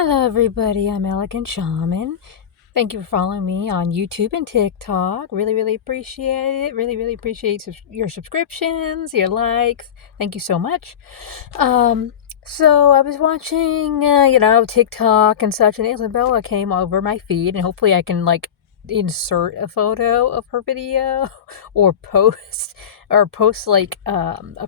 Hello, everybody. I'm Elegant Shaman. Thank you for following me on YouTube and TikTok. Really appreciate it. Really appreciate your subscriptions, your likes. Thank you so much. So I was watching, TikTok and such, and Isabella came over my feed, and hopefully I can insert a photo of her video or post a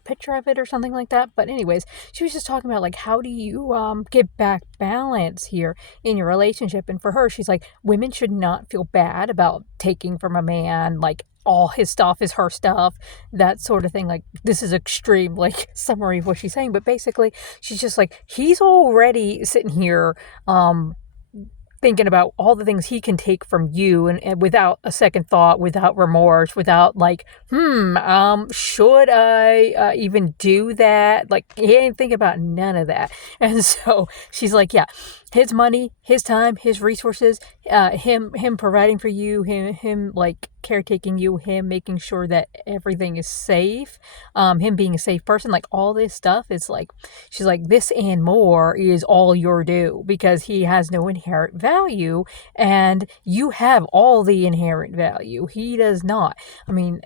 picture of it or something like that. But anyways, she was just talking about how do you get back balance here in your relationship. And for her, she's like, women should not feel bad about taking from a man, like all his stuff is her stuff, that sort of thing. Like, this is extreme summary of what she's saying, but basically she's just like, he's already sitting here thinking about all the things he can take from you, and without a second thought, without remorse, without should I even do that? Like, he ain't thinking about none of that. And so she's like, yeah, his money, his time, his resources, him providing for you, him caretaking you, him making sure that everything is safe, him being a safe person, like all this stuff. It's like, she's like, this and more is all your due, because he has no inherent value and you have all the inherent value. He does not. I mean,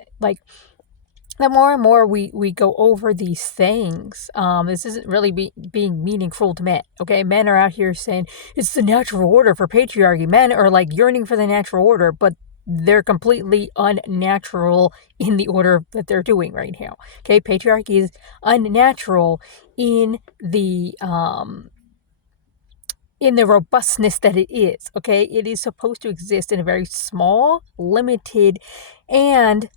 the more and more we go over these things, this isn't really being meaningful to men, okay? Men are out here saying it's the natural order for patriarchy. Men are yearning for the natural order, but they're completely unnatural in the order that they're doing right now, okay? Patriarchy is unnatural in the robustness that it is, okay? It is supposed to exist in a very small, limited, and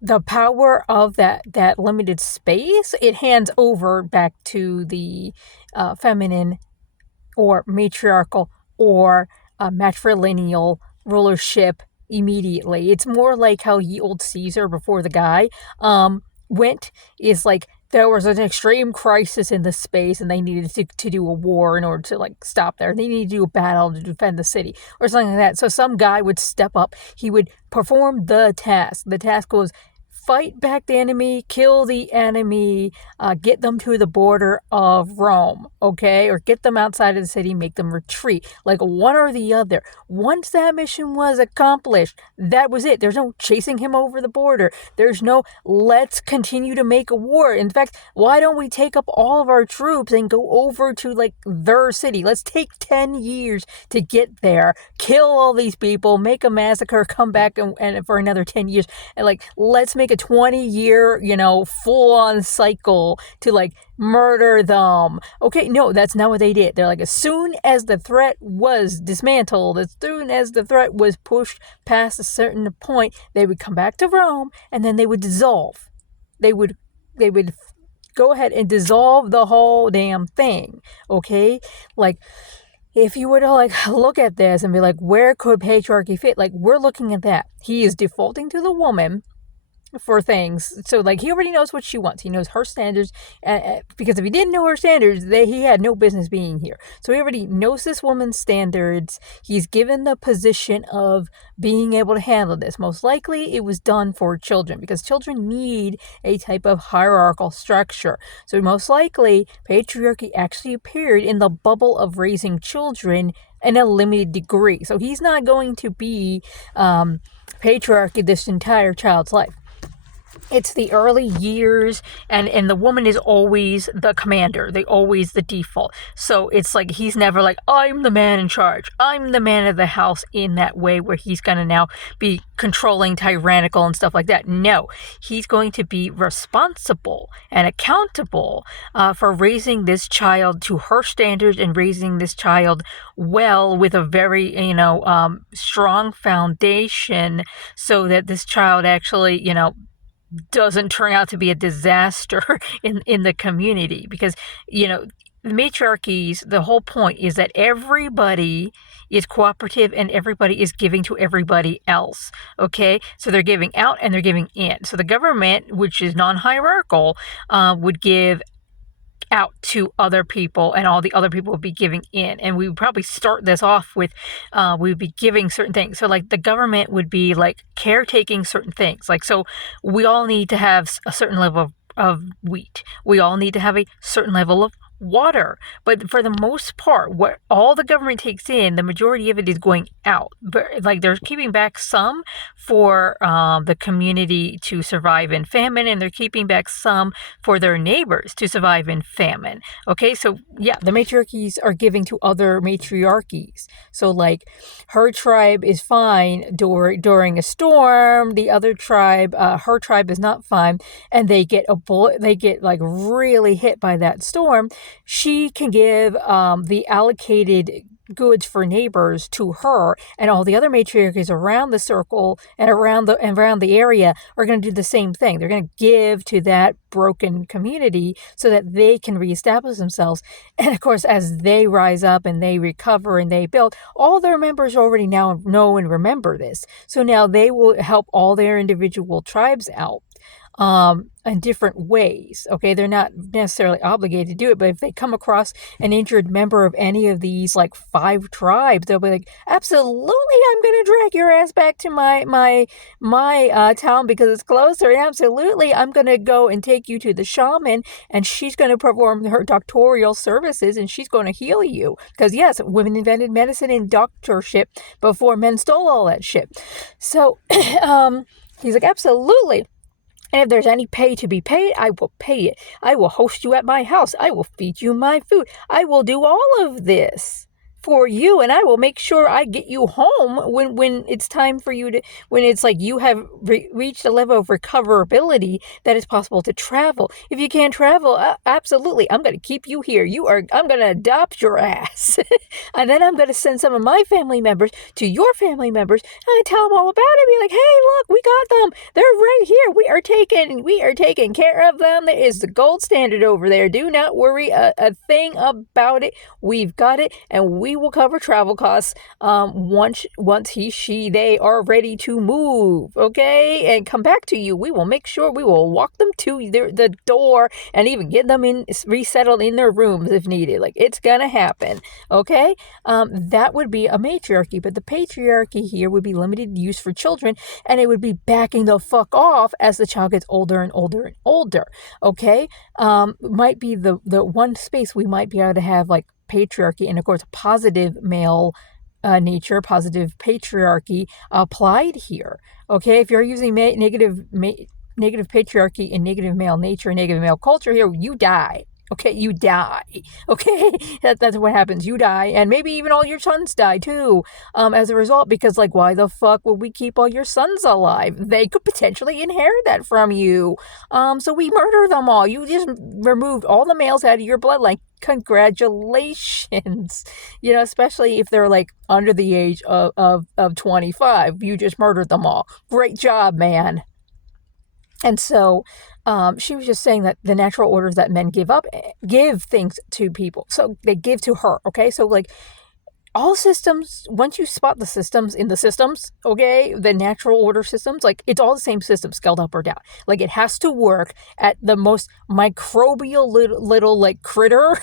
the power of that limited space, it hands over back to the feminine or matriarchal or matrilineal rulership immediately. It's more like how ye old Caesar before the guy went, is like, there was an extreme crisis in the space and they needed to do a war in order to stop there. They needed to do a battle to defend the city or something like that. So some guy would step up. He would perform the task. The task was fight back the enemy, kill the enemy, get them to the border of Rome, okay? Or get them outside of the city, make them retreat, like one or the other. Once that mission was accomplished, that was it. There's no chasing him over the border. There's no, let's continue to make a war. In fact, why don't we take up all of our troops and go over to their city? Let's take 10 years to get there, kill all these people, make a massacre, come back and for another 10 years. And let's make a 20-year, full-on cycle to murder them. Okay, no, that's not what they did. They're like, as soon as the threat was dismantled, as soon as the threat was pushed past a certain point, they would come back to Rome and then they would dissolve. They would go ahead and dissolve the whole damn thing. Okay? If you were to look at this and be like, where could patriarchy fit? We're looking at that. He is defaulting to the woman for things. So he already knows what she wants. He knows her standards, because if he didn't know her standards, he had no business being here. So he already knows this woman's standards. He's given the position of being able to handle this. Most likely it was done for children, because children need a type of hierarchical structure. So most likely patriarchy actually appeared in the bubble of raising children in a limited degree. So he's not going to be patriarchy this entire child's life. It's the early years, and the woman is always the commander. They always the default. So it's he's never I'm the man in charge. I'm the man of the house in that way, where he's going to now be controlling, tyrannical, and stuff like that. No, he's going to be responsible and accountable for raising this child to her standards, and raising this child well with a very, strong foundation, so that this child actually, doesn't turn out to be a disaster in the community. Because the matriarchies, the whole point is that everybody is cooperative and everybody is giving to everybody else, okay? So they're giving out and they're giving in. So the government, which is non-hierarchical, would give out to other people, and all the other people would be giving in. And we would probably start this off with we would be giving certain things. So the government would be caretaking certain things. So we all need to have a certain level of wheat. We all need to have a certain level of water. But for the most part, what all the government takes in, the majority of it is going out. But like they're keeping back some for the community to survive in famine, and they're keeping back some for their neighbors to survive in famine. Okay, so yeah, the matriarchies are giving to other matriarchies. So like her tribe is fine during a storm, the other tribe, her tribe is not fine, and they get they get like really hit by that storm. She can give the allocated goods for neighbors to her, and all the other matriarchies around the circle and around the area are going to do the same thing. They're going to give to that broken community so that they can reestablish themselves. And of course, as they rise up and they recover and they build, all their members already now know and remember this. So now they will help all their individual tribes out in different ways. Okay, they're not necessarily obligated to do it, but if they come across an injured member of any of these like 5 tribes, they'll be like, absolutely, I'm gonna drag your ass back to my town because it's closer. Absolutely, I'm gonna go and take you to the shaman, and she's gonna perform her doctorial services, and she's gonna heal you. Because yes, women invented medicine and doctorship before men stole all that shit. So he's like, absolutely. And if there's any pay to be paid, I will pay it. I will host you at my house. I will feed you my food. I will do all of this for you, and I will make sure I get you home when it's time for you to, when it's like you have reached a level of recoverability that it's possible to travel. If you can't travel, absolutely, I'm going to keep you here. I'm going to adopt your ass. And then I'm going to send some of my family members to your family members and tell them all about it. Be like, hey, look, we got them. They're right here. We are taking care of them. That is the gold standard over there. Do not worry a thing about it. We've got it, and we will cover travel costs once they are ready to move, okay, and come back to you. We will make sure we will walk them to the door and even get them resettled in their rooms if needed. Like, it's gonna happen, okay? That would be a matriarchy, but the patriarchy here would be limited use for children, and it would be backing the fuck off as the child gets older and older and older, okay? Might be the one space we might be able to have like patriarchy and of course positive male nature, positive patriarchy applied here. Okay, if you're using negative patriarchy and negative male nature, negative male culture here, you die. Okay, you die. Okay, that's what happens. You die, and maybe even all your sons die too as a result, because like, why the fuck would we keep all your sons alive? They could potentially inherit that from you. So we murder them all. You just removed all the males out of your bloodline. Congratulations. You know, especially if they're like under the age of 25. You just murdered them all. Great job, man. And so she was just saying that the natural orders that men give things to people. So they give to her, okay? So like all systems, once you spot the systems in the systems, okay, the natural order systems, like it's all the same system, scaled up or down. Like it has to work at the most microbial little like critter,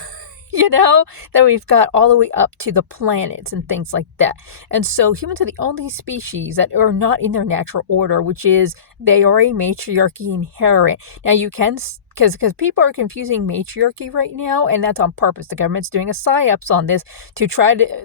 you know, that we've got all the way up to the planets and things like that. And so humans are the only species that are not in their natural order, which is they are a matriarchy inherent. Now you can, because people are confusing matriarchy right now, and that's on purpose. The government's doing a psyops on this to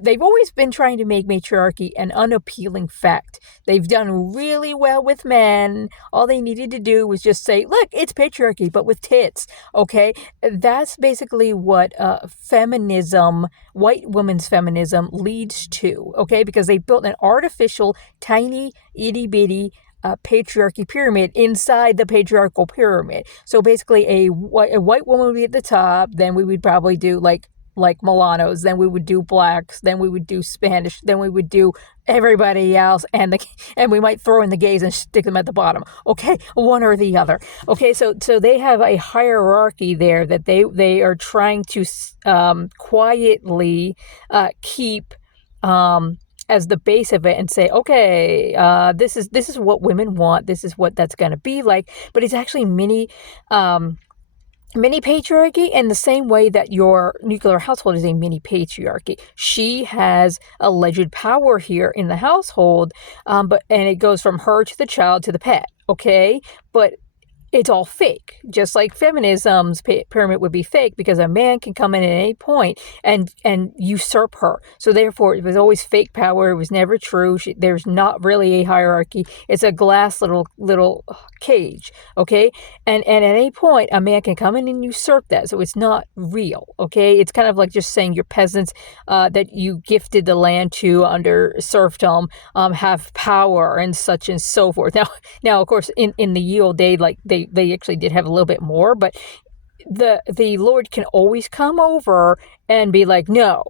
they've always been trying to make matriarchy an unappealing fact. They've done really well with men. All they needed to do was just say, look, it's patriarchy, but with tits, okay? That's basically what feminism, white women's feminism leads to, okay? Because they built an artificial, tiny, itty-bitty patriarchy pyramid inside the patriarchal pyramid. So basically a white woman would be at the top, then we would probably do like Milanos, then we would do blacks, then we would do Spanish, then we would do everybody else, and we might throw in the gays and stick them at the bottom. Okay, one or the other. Okay, so they have a hierarchy there that they are trying to quietly keep as the base of it and say, okay, this is what women want. This is what that's going to be like. But it's actually mini patriarchy in the same way that your nuclear household is a mini patriarchy. She has alleged power here in the household, and it goes from her to the child to the pet. Okay, but it's all fake. Just like feminism's pyramid would be fake, because a man can come in at any point and usurp her. So therefore, it was always fake power. It was never true. There's not really a hierarchy. It's a glass little cage, okay? And at any point, a man can come in and usurp that. So it's not real, okay? It's kind of like just saying your peasants that you gifted the land to under serfdom have power and such and so forth. Now, of course, in the ye old day, like they actually did have a little bit more, but the Lord can always come over and be like, no,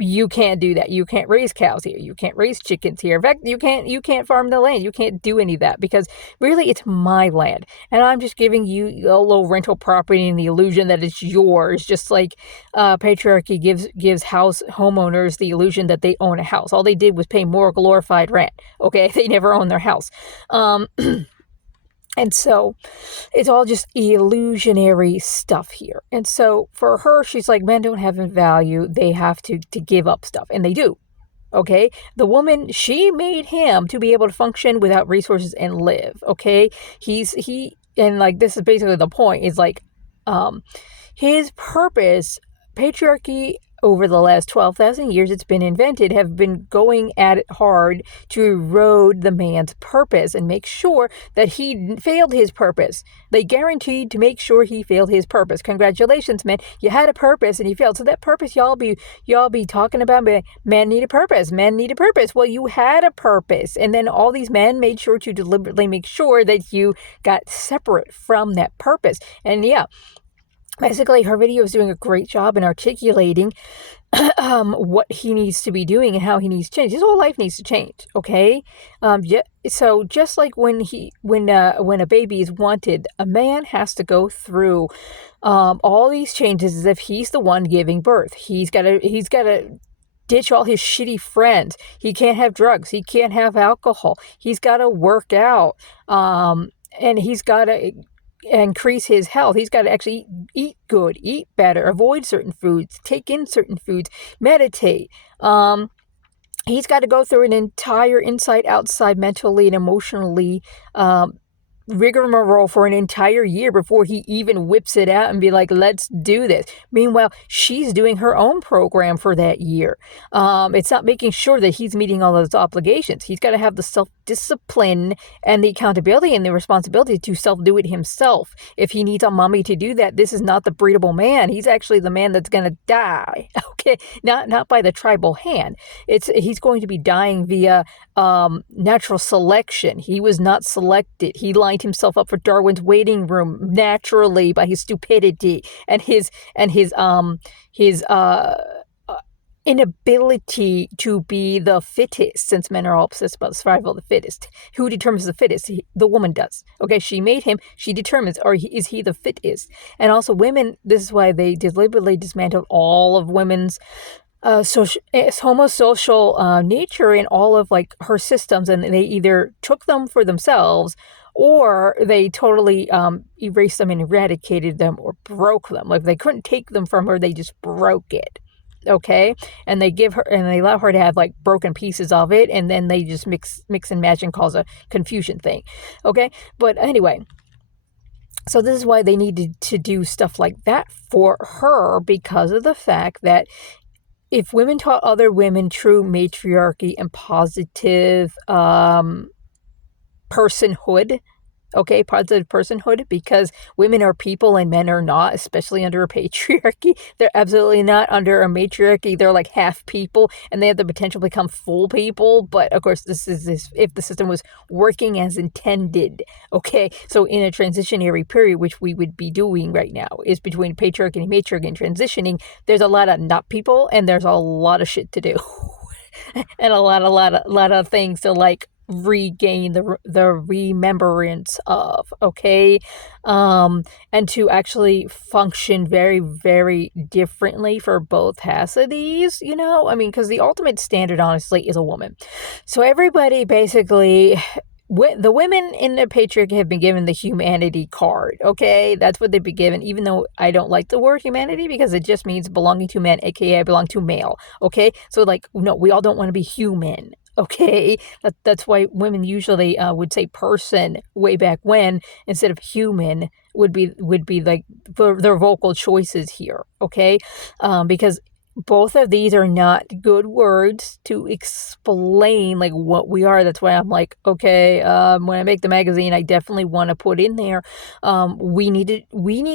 you can't do that. You can't raise cows here. You can't raise chickens here. In fact, you can't farm the land. You can't do any of that, because really it's my land. And I'm just giving you a little rental property and the illusion that it's yours. Just like patriarchy gives homeowners the illusion that they own a house. All they did was pay more glorified rent. Okay, they never own their house. And so it's all just illusionary stuff here. And so for her, she's like, men don't have value. They have to give up stuff. And they do. Okay. The woman, she made him to be able to function without resources and live. Okay. And like, this is basically the point, is like, his purpose, patriarchy, over the last 12,000 years it's been invented, have been going at it hard to erode the man's purpose and make sure that he failed his purpose. They guaranteed to make sure he failed his purpose. Congratulations, man. You had a purpose and you failed. So that purpose y'all be talking about, men need a purpose. Men need a purpose. Well, you had a purpose. And then all these men made sure to deliberately make sure that you got separate from that purpose. And yeah, basically, her video is doing a great job in articulating what he needs to be doing and how he needs to change. His whole life needs to change, okay? So just like when a baby is wanted, a man has to go through all these changes as if he's the one giving birth. He's got to ditch all his shitty friends. He can't have drugs. He can't have alcohol. He's got to work out, and he's got to increase his health. He's got to actually eat good, eat better, avoid certain foods, take in certain foods, meditate. He's got to go through an entire inside outside mentally and emotionally rigmarole for an entire year before he even whips it out and be like, let's do this. Meanwhile, she's doing her own program for that year. It's not making sure that he's meeting all those obligations. He's got to have the self-discipline and the accountability and the responsibility to self-do it himself. If he needs a mommy to do that, this is not the breedable man. He's actually the man that's going to die. Okay, not by the tribal hand. He's going to be dying via natural selection. He was not selected. He lined himself up for Darwin's waiting room naturally by his stupidity and his inability to be the fittest, since men are all obsessed about the survival of the fittest. Who determines the fittest? The woman does. Okay, she made him. She determines, or is he the fittest? And also women, this is why they deliberately dismantled all of women's homosocial nature in all of like her systems, and they either took them for themselves or they totally erased them and eradicated them or broke them. Like, they couldn't take them from her, they just broke it. Okay, and they allow her to have like broken pieces of it, and then they just mix and match and cause a confusion thing. Okay, but anyway, so this is why they needed to do stuff like that for her, because of the fact that if women taught other women true matriarchy and positive personhood, okay, positive personhood, because women are people and men are not, especially under a patriarchy. They're absolutely not under a matriarchy. They're like half people, and they have the potential to become full people. But of course, this is if the system was working as intended. Okay, so in a transitionary period, which we would be doing right now, is between patriarchy and matriarchy and transitioning. There's a lot of not people, and there's a lot of shit to do, and a lot of things to like regain the remembrance of, okay, and to actually function very, very differently for both capacities, you know, I mean, because the ultimate standard, honestly, is a woman. So everybody basically, the women in the patriarchy have been given the humanity card, okay? That's what they've been given, even though I don't like the word humanity, because it just means belonging to men, aka I belong to male, okay? So like, no, we all don't want to be human, Okay, that's why women usually would say person way back when instead of human would be like their vocal choices here. Okay, because both of these are not good words to explain like what we are. That's why I'm like, okay, when I make the magazine, I definitely want to put in there. We need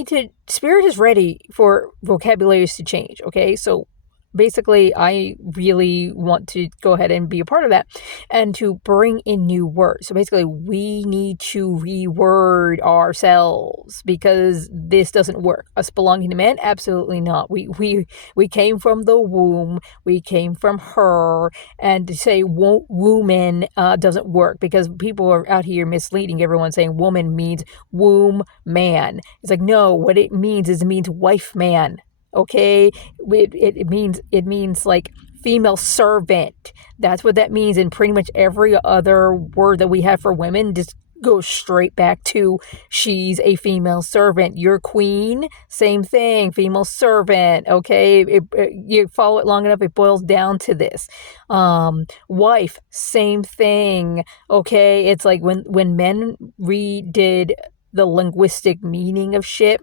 to. Spirit is ready for vocabularies to change. Okay, so basically I really want to go ahead and be a part of that and to bring in new words. So basically we need to reword ourselves because this doesn't work. Us belonging to men, absolutely not. We came from the womb, we came from her, and to say woman doesn't work because people are out here misleading everyone saying woman means womb man. It's like, no, what it means is it means wife man. Okay, it means like female servant. That's what that means. And pretty much every other word that we have for women just goes straight back to she's a female servant. Your queen, same thing, female servant. Okay, you follow it long enough, it boils down to this. Wife, same thing. Okay, it's like when men redid the linguistic meaning of shit,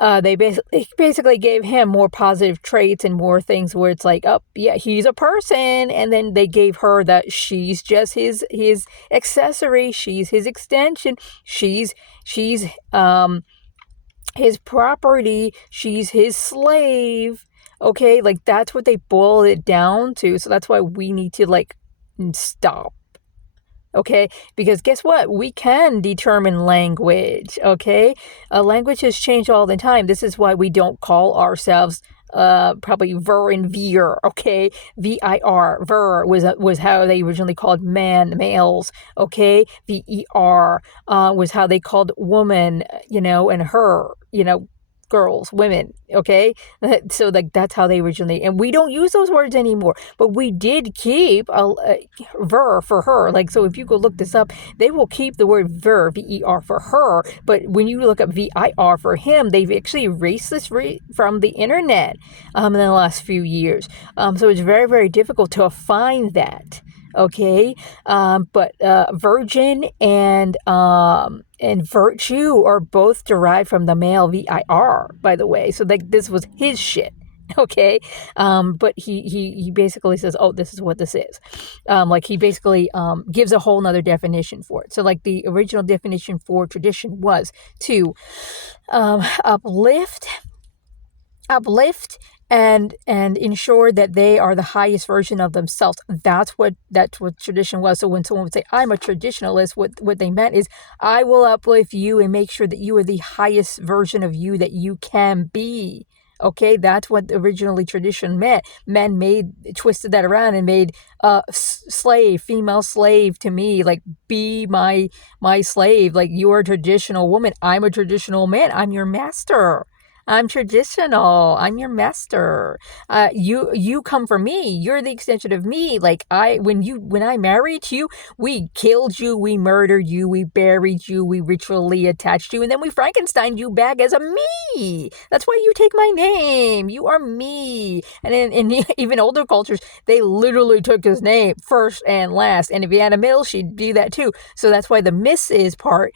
they basically gave him more positive traits and more things where it's like, oh yeah, he's a person, and then they gave her that she's just his accessory, she's his extension, she's his property, she's his slave. Okay, like that's what they boiled it down to. So that's why we need to like stop. Okay, because guess what? We can determine language. Okay, language has changed all the time. This is why we don't call ourselves probably ver and vir. Okay, vir, ver was how they originally called males. Okay, ver was how they called woman, and her, girls, women. Okay, so like that's how they originally, and we don't use those words anymore, but we did keep a ver for her. Like, so if you go look this up, they will keep the word ver, ver for her, but when you look up vir for him, they've actually erased this from the internet in the last few years. So it's very, very difficult to find that. Okay, but virgin and virtue are both derived from the male vir, by the way. So like this was his shit. Okay, but he basically says, oh, this is what this is. Like he basically gives a whole nother definition for it. So like the original definition for tradition was to uplift and ensure that they are the highest version of themselves. That's what tradition was. So when someone would say, I'm a traditionalist, what they meant is, I will uplift you and make sure that you are the highest version of you that you can be. Okay, that's what originally tradition meant. Men twisted that around and made slave, female slave to me, like be my slave. Like, you're a traditional woman, I'm a traditional man, I'm your master. I'm traditional. I'm your master. You come from me. You're the extension of me. Like when I married you, we killed you, we murdered you, we buried you, we ritually attached you, and then we Frankensteined you back as a me. That's why you take my name. You are me. And in even older cultures, they literally took his name first and last. And if he had a middle, she'd do that too. So that's why the Mrs. part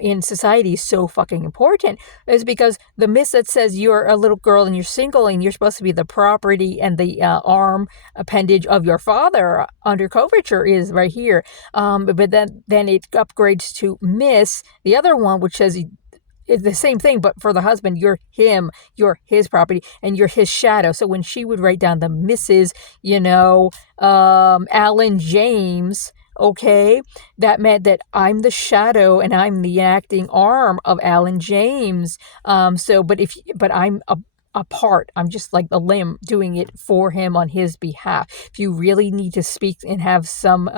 in society is so fucking important. Is because the Miss that says you're a little girl and you're single and you're supposed to be the property and the arm appendage of your father under coverture is right here. But then it upgrades to Miss, the other one, which says it's the same thing, but for the husband, you're him, you're his property, and you're his shadow. So when she would write down the Mrs., Alan James, okay, that meant that I'm the shadow and I'm the acting arm of Alan James. But I'm a part. I'm just like a limb doing it for him on his behalf. If you really need to speak and have some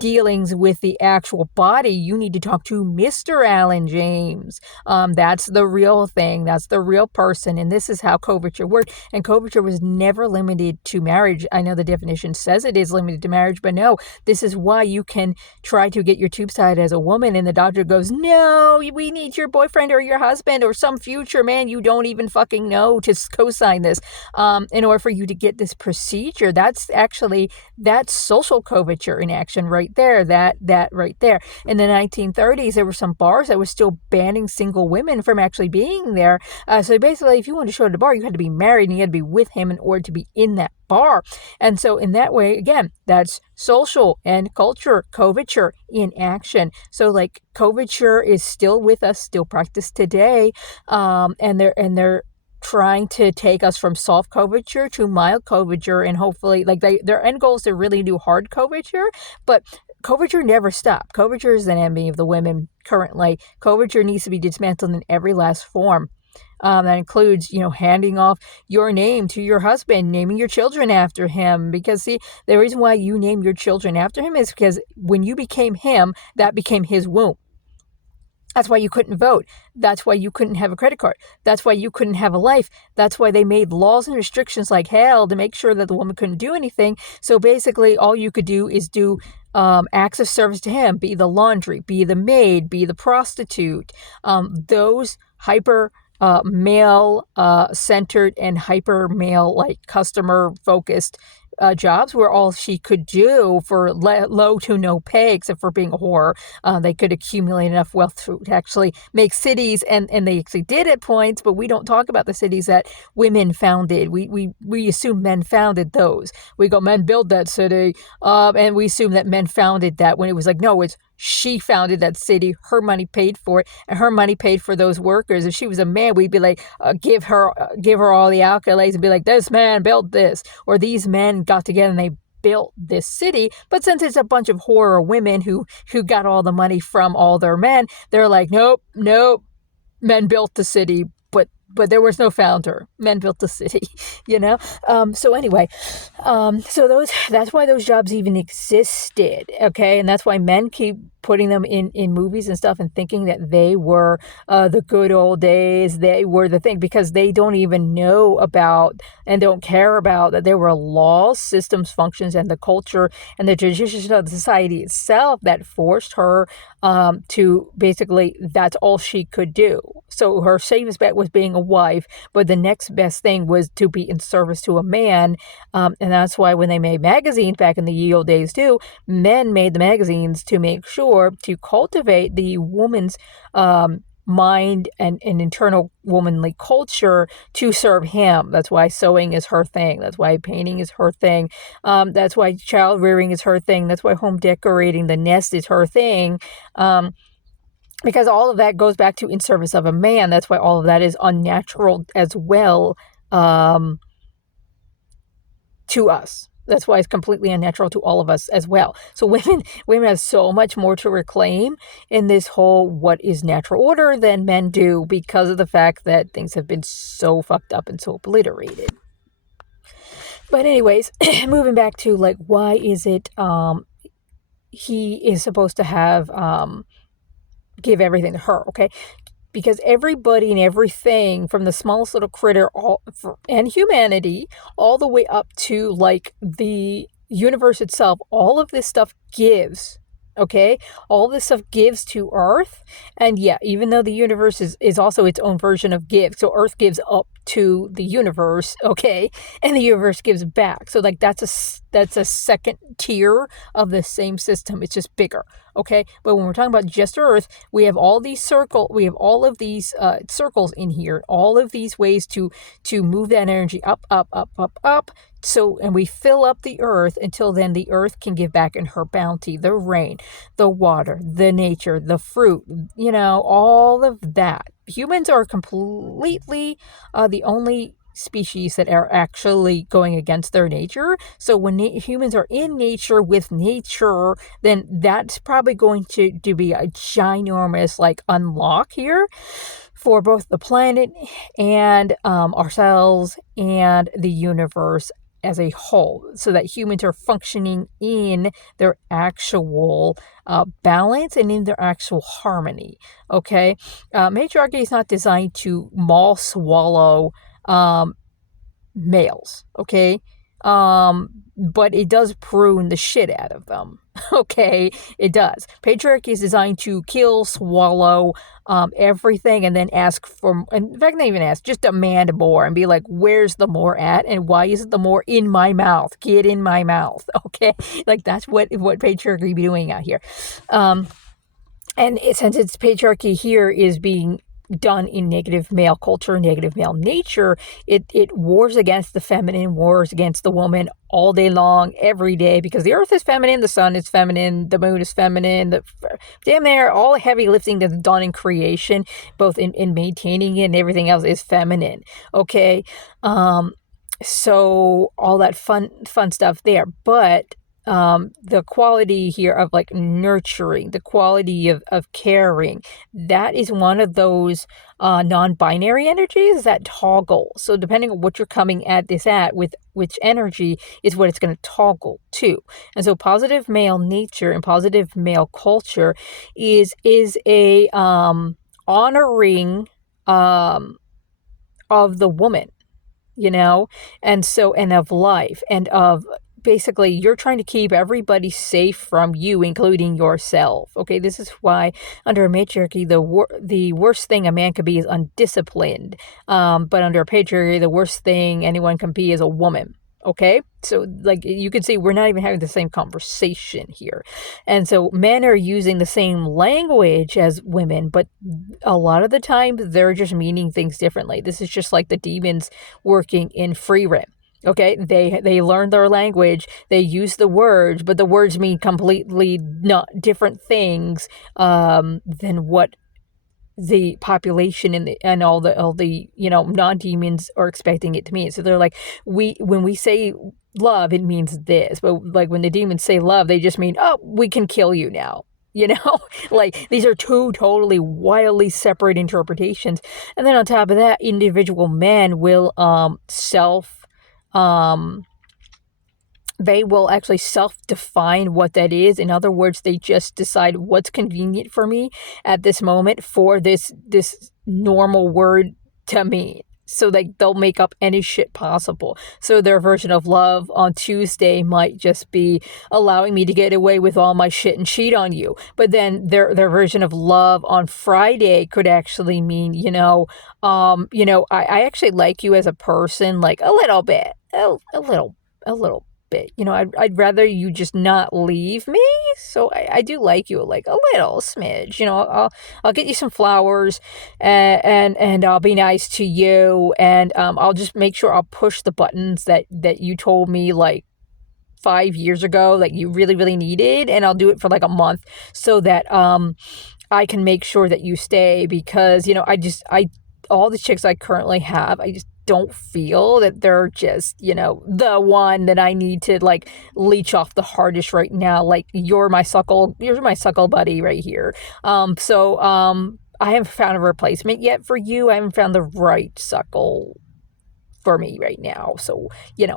dealings with the actual body, you need to talk to Mr. Alan James. That's the real thing. That's the real person. And this is how coverture worked. And coverture was never limited to marriage. I know the definition says it is limited to marriage, but no, this is why you can try to get your tubes tied as a woman and the doctor goes, no, we need your boyfriend or your husband or some future man you don't even fucking know to co-sign this. In order for you to get this procedure, that's social coverture in action right there. That right there. In the 1930s, there were some bars that were still banning single women from actually being there. So basically, if you wanted to show at the bar, you had to be married and you had to be with him in order to be in that bar. And so in that way, again, that's social and culture coverture in action. So like coverture is still with us, still practiced today. And they're trying to take us from soft coverture to mild coverture, and hopefully like their end goal is to really do hard coverture, but coverture never stopped. Coverture is the enemy of the women currently. Coverture needs to be dismantled in every last form. That includes, handing off your name to your husband, naming your children after him. Because, see, the reason why you name your children after him is because when you became him, that became his womb. That's why you couldn't vote. That's why you couldn't have a credit card. That's why you couldn't have a life. That's why they made laws and restrictions like hell to make sure that the woman couldn't do anything. So basically, all you could do is do acts of service to him, be the laundry, be the maid, be the prostitute. Those hyper male centered and hyper male, like customer focused jobs were all she could do for low to no pay, except for being a whore. They could accumulate enough wealth to actually make cities, and they actually did at points, but we don't talk about the cities that women founded. We assume men founded those. We go, men built that city, and we assume that men founded that, when it was like, no, it's she founded that city. Her money paid for it, and her money paid for those workers. If she was a man, we'd be like, give her all the accolades and be like, this man built this, or these men got together and they built this city. But since it's a bunch of horror women who got all the money from all their men, they're like, nope, men built the city, but there was no founder. Men built the city, So anyway, that's why those jobs even existed, okay? And that's why men keep putting them in movies and stuff and thinking that they were the good old days. They were the thing, because they don't even know about and don't care about that there were laws, systems, functions, and the culture and the traditions of the society itself that forced her to basically, that's all she could do. So her safest bet was being a wife, but the next best thing was to be in service to a man. And that's why when they made magazines back in the ye old days too, men made the magazines to make sure to cultivate the woman's mind and internal womanly culture to serve him. That's why sewing is her thing. That's why painting is her thing. That's why child rearing is her thing. That's why home decorating, the nest, is her thing. Because all of that goes back to in service of a man. That's why all of that is unnatural as well to us. That's why it's completely unnatural to all of us as well. So women have so much more to reclaim in this whole what is natural order than men do, because of the fact that things have been so fucked up and so obliterated. But anyways, moving back to like, why is it he is supposed to have give everything to her, okay? Because everybody and everything, from the smallest little critter and humanity, all the way up to like the universe itself, all of this stuff gives, okay? All this stuff gives to Earth. And yeah, even though the universe is also its own version of give, so Earth gives up to the universe, okay? And the universe gives back. So like that's a second tier of the same system. It's just bigger, okay? But when we're talking about just Earth, we have all of these circles in here, all of these ways to move that energy up, up, up, up, up. So, and we fill up the Earth until then the Earth can give back in her bounty, the rain, the water, the nature, the fruit, all of that. Humans are completely the only species that are actually going against their nature. So when humans are in nature with nature, then that's probably going to be a ginormous like unlock here for both the planet and ourselves and the universe as a whole, so that humans are functioning in their actual balance and in their actual harmony. Okay, matriarchy is not designed to maul swallow males. Okay, but it does prune the shit out of them. Okay, it does. Patriarchy is designed to kill, swallow everything, and then ask for, in fact, not even ask, just demand more and be like, where's the more at? And why isn't the more in my mouth? Get in my mouth. Okay, like that's what patriarchy be doing out here. And since it's patriarchy here is being done in negative male culture, negative male nature, it wars against the feminine, wars against the woman all day long, every day, because the earth is feminine, the sun is feminine, the moon is feminine, damn near all the heavy lifting that's done in creation, both in maintaining it and everything else, is feminine. Okay, so all that fun stuff there, but the quality here of like nurturing, the quality of caring, that is one of those non-binary energies that toggle. So depending on what you're coming at this at, with which energy is what it's going to toggle to. And so positive male nature and positive male culture is a honoring of the woman, and of life, and of basically you're trying to keep everybody safe from you, including yourself. Okay, this is why under a matriarchy, the worst thing a man could be is undisciplined. But under a patriarchy, the worst thing anyone can be is a woman. Okay, so like you can see, we're not even having the same conversation here. And so men are using the same language as women, but a lot of the time they're just meaning things differently. This is just like the demons working in free reign. Okay, they learn their language, they use the words, but the words mean completely not different things than what the population and all the non-demons are expecting it to mean. So they're like, when we say love, it means this, but like when the demons say love, they just mean, oh, we can kill you now. Like these are two totally wildly separate interpretations. And then on top of that, individual men will they will actually self-define what that is. In other words, they just decide what's convenient for me at this moment for this normal word to mean. So they'll make up any shit possible. So their version of love on Tuesday might just be allowing me to get away with all my shit and cheat on you. But then their version of love on Friday could actually mean, I actually like you as a person, like a little bit, a little bit. I'd rather you just not leave me. So I do like you, like a little smidge. I'll get you some flowers, and I'll be nice to you, and I'll just make sure I'll push the buttons that you told me like 5 years ago that you really, really needed, and I'll do it for like a month so that I can make sure that you stay, because all the chicks I currently have, I just don't feel that they're just, the one that I need to like leech off the hardest right now. Like you're my suckle buddy right here. So I haven't found a replacement yet for you. I haven't found the right suckle for me right now. So,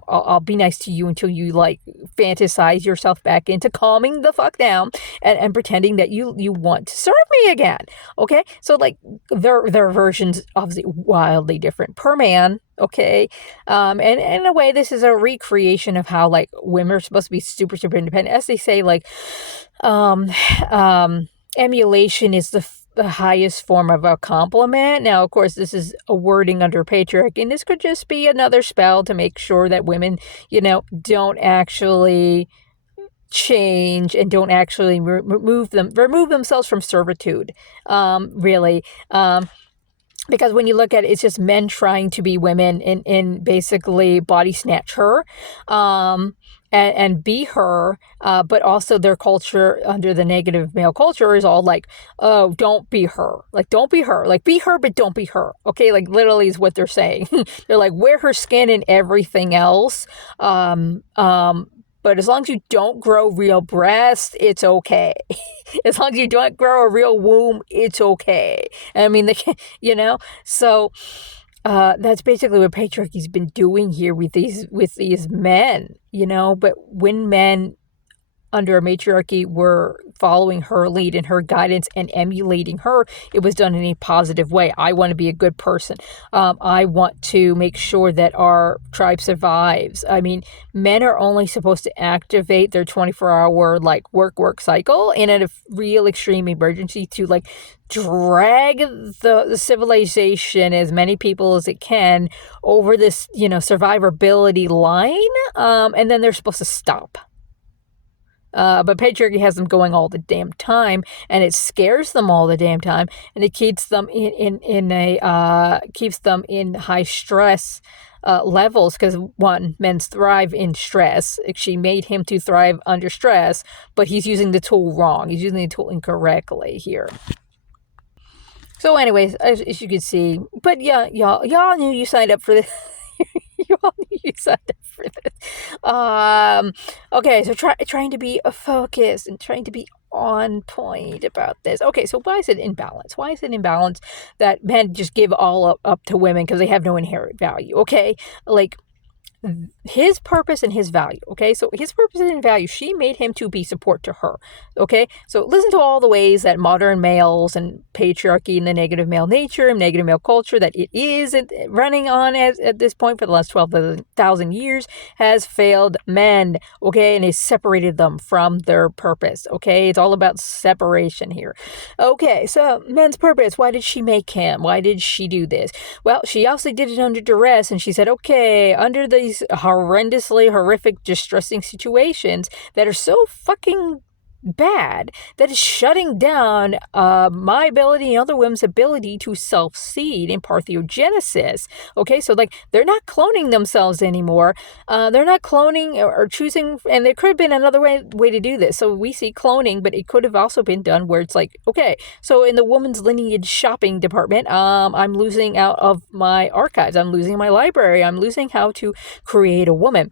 I'll be nice to you until you like fantasize yourself back into calming the fuck down and pretending that you want to serve me again. Okay. So like their versions obviously wildly different per man. Okay. And in a way, this is a recreation of how like women are supposed to be super, super independent. As they say, like, emulation is the highest form of a compliment. Now, of course, this is a wording under patriarchy, and this could just be another spell to make sure that women, don't actually change and don't actually remove themselves from servitude, really. Because when you look at it, it's just men trying to be women and basically body snatch her, and be her, but also their culture under the negative male culture is all like, oh, don't be her. Like, don't be her. Like, be her, but don't be her. Okay, like literally is what they're saying. They're like, wear her skin and everything else. But as long as you don't grow real breasts, it's okay. As long as you don't grow a real womb, it's okay. I mean, so that's basically what patriarchy's been doing here with these men, But when men under a matriarchy were following her lead and her guidance and emulating her, it was done in a positive way. I want to be a good person. I want to make sure that our tribe survives. I mean, men are only supposed to activate their 24-hour like work cycle in a real extreme emergency to like drag the civilization, as many people as it can, over this, survivability line, and then they're supposed to stop. But patriarchy has them going all the damn time, and it scares them all the damn time, and it keeps them keeps them in high stress levels, because one, men thrive in stress. She made him to thrive under stress, but he's using the tool wrong. He's using the tool incorrectly here. So anyways, as you can see, but yeah, y'all knew you signed up for this. You all knew you signed up for this. Okay, so trying to be focused and trying to be on point about this. Okay, so why is it imbalance? Why is it imbalance that men just give all up to women because they have no inherent value? Okay, like his purpose and his value. Okay, so his purpose and value, she made him to be support to her. Okay, so listen to all the ways that modern males and patriarchy and the negative male nature and negative male culture that it is running on at this point for the last 12,000 years has failed men. Okay, and has separated them from their purpose. Okay, it's all about separation here. Okay, so men's purpose. Why did she make him? Why did she do this? Well, she also did it under duress, and she said, okay, under these horrendously horrific, distressing situations that are so fucking bad, that is shutting down my ability and other women's ability to self-seed in parthenogenesis. Okay, so like they're not cloning themselves anymore. They're not cloning or choosing, and there could have been another way to do this. So we see cloning, but it could have also been done where it's like, okay, so in the woman's lineage shopping department, I'm losing out of my archives. I'm losing my library. I'm losing how to create a woman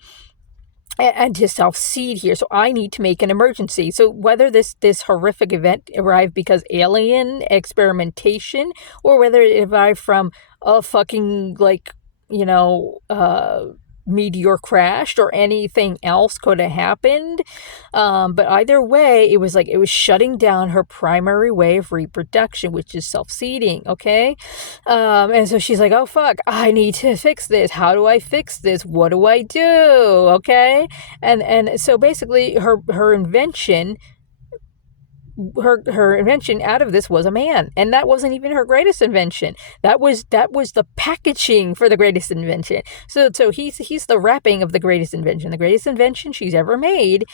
and to self-seed here. So I need to make an emergency. So whether this horrific event arrived because alien experimentation, or whether it arrived from a fucking meteor crashed or anything else could have happened. But either way, it was shutting down her primary way of reproduction, which is self-seeding. Okay. And so she's like, oh fuck, I need to fix this. How do I fix this? What do I do? Okay. And so basically her invention, her invention out of this was a man, and that wasn't even her greatest invention. That was the packaging for the greatest invention. So he's the wrapping of the greatest invention. The greatest invention she's ever made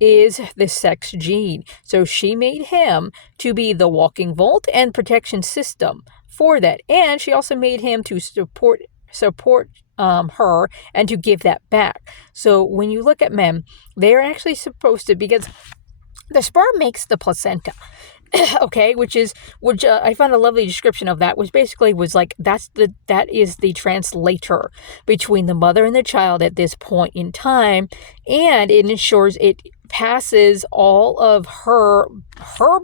is the sex gene. So she made him to be the walking vault and protection system for that, and she also made him to support her and to give that back. So when you look at men, they are actually supposed to, because the sperm makes the placenta, okay, which I found a lovely description of that, which basically was like, that is the translator between the mother and the child at this point in time, and it ensures it passes all of her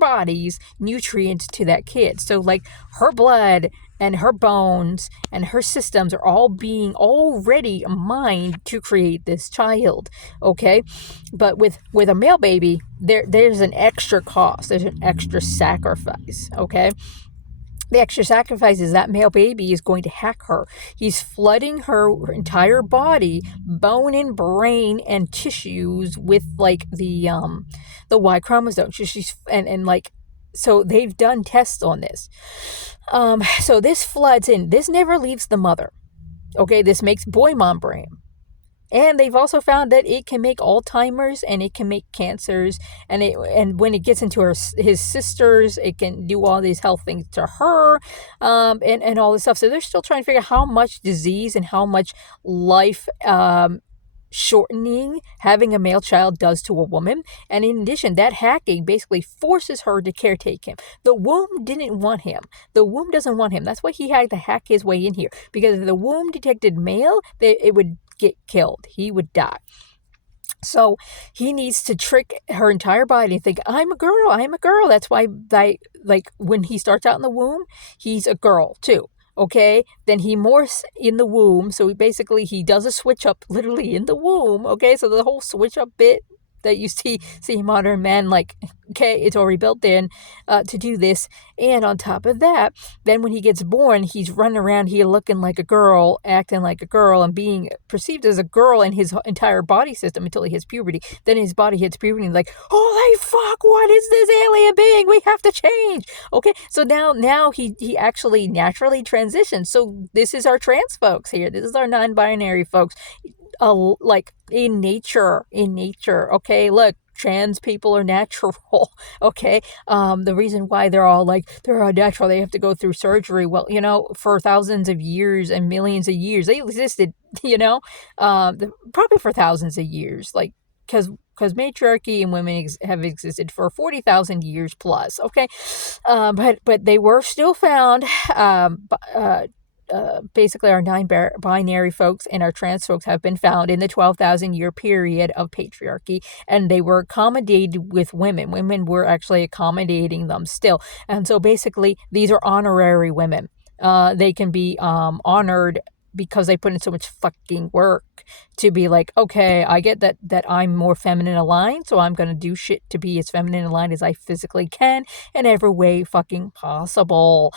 body's nutrients to that kid. So like her blood and her bones and her systems are all being already mined to create this child. Okay, but with a male baby, there's an extra cost. There's an extra sacrifice. Okay. The extra sacrifice is that male baby is going to hack her. He's flooding her entire body, bone and brain and tissues, with like the Y chromosome. So they've done tests on this. So this floods in. This never leaves the mother. Okay, this makes boy mom brain. And they've also found that it can make Alzheimer's and it can make cancers. And when it gets into his sisters, it can do all these health things to her, and all this stuff. So they're still trying to figure out how much disease and how much life shortening having a male child does to a woman. And in addition, that hacking basically forces her to caretake him. The womb didn't want him. The womb doesn't want him. That's why he had to hack his way in here, because if the womb detected male, it would get killed. He would die. So he needs to trick her entire body and think, I'm a girl. That's why when he starts out in the womb, he's a girl too. Okay, then he morphs in the womb. So he does a switch up literally in the womb. Okay, so the whole switch up bit that you see modern men, like, okay, it's already built in to do this. And on top of that, then when he gets born, he's running around here looking like a girl, acting like a girl, and being perceived as a girl in his entire body system until he hits puberty. Then his body hits puberty and like, holy fuck, what is this alien being? We have to change. Okay, so now he actually naturally transitions. So this is our trans folks here. This is our non-binary folks. Like in nature. Okay, look, trans people are natural. Okay, the reason why they're all natural, they have to go through surgery. Well, for thousands of years and millions of years, they existed. Probably for thousands of years, like because matriarchy and women have existed for 40,000 years plus. Okay, but they were still found. Basically, our non-binary folks and our trans folks have been found in the 12,000 year period of patriarchy, and they were accommodated with women. Women were actually accommodating them still. And so basically, these are honorary women. They can be honored because they put in so much fucking work to be like, okay, I get that I'm more feminine aligned, so I'm going to do shit to be as feminine aligned as I physically can in every way fucking possible.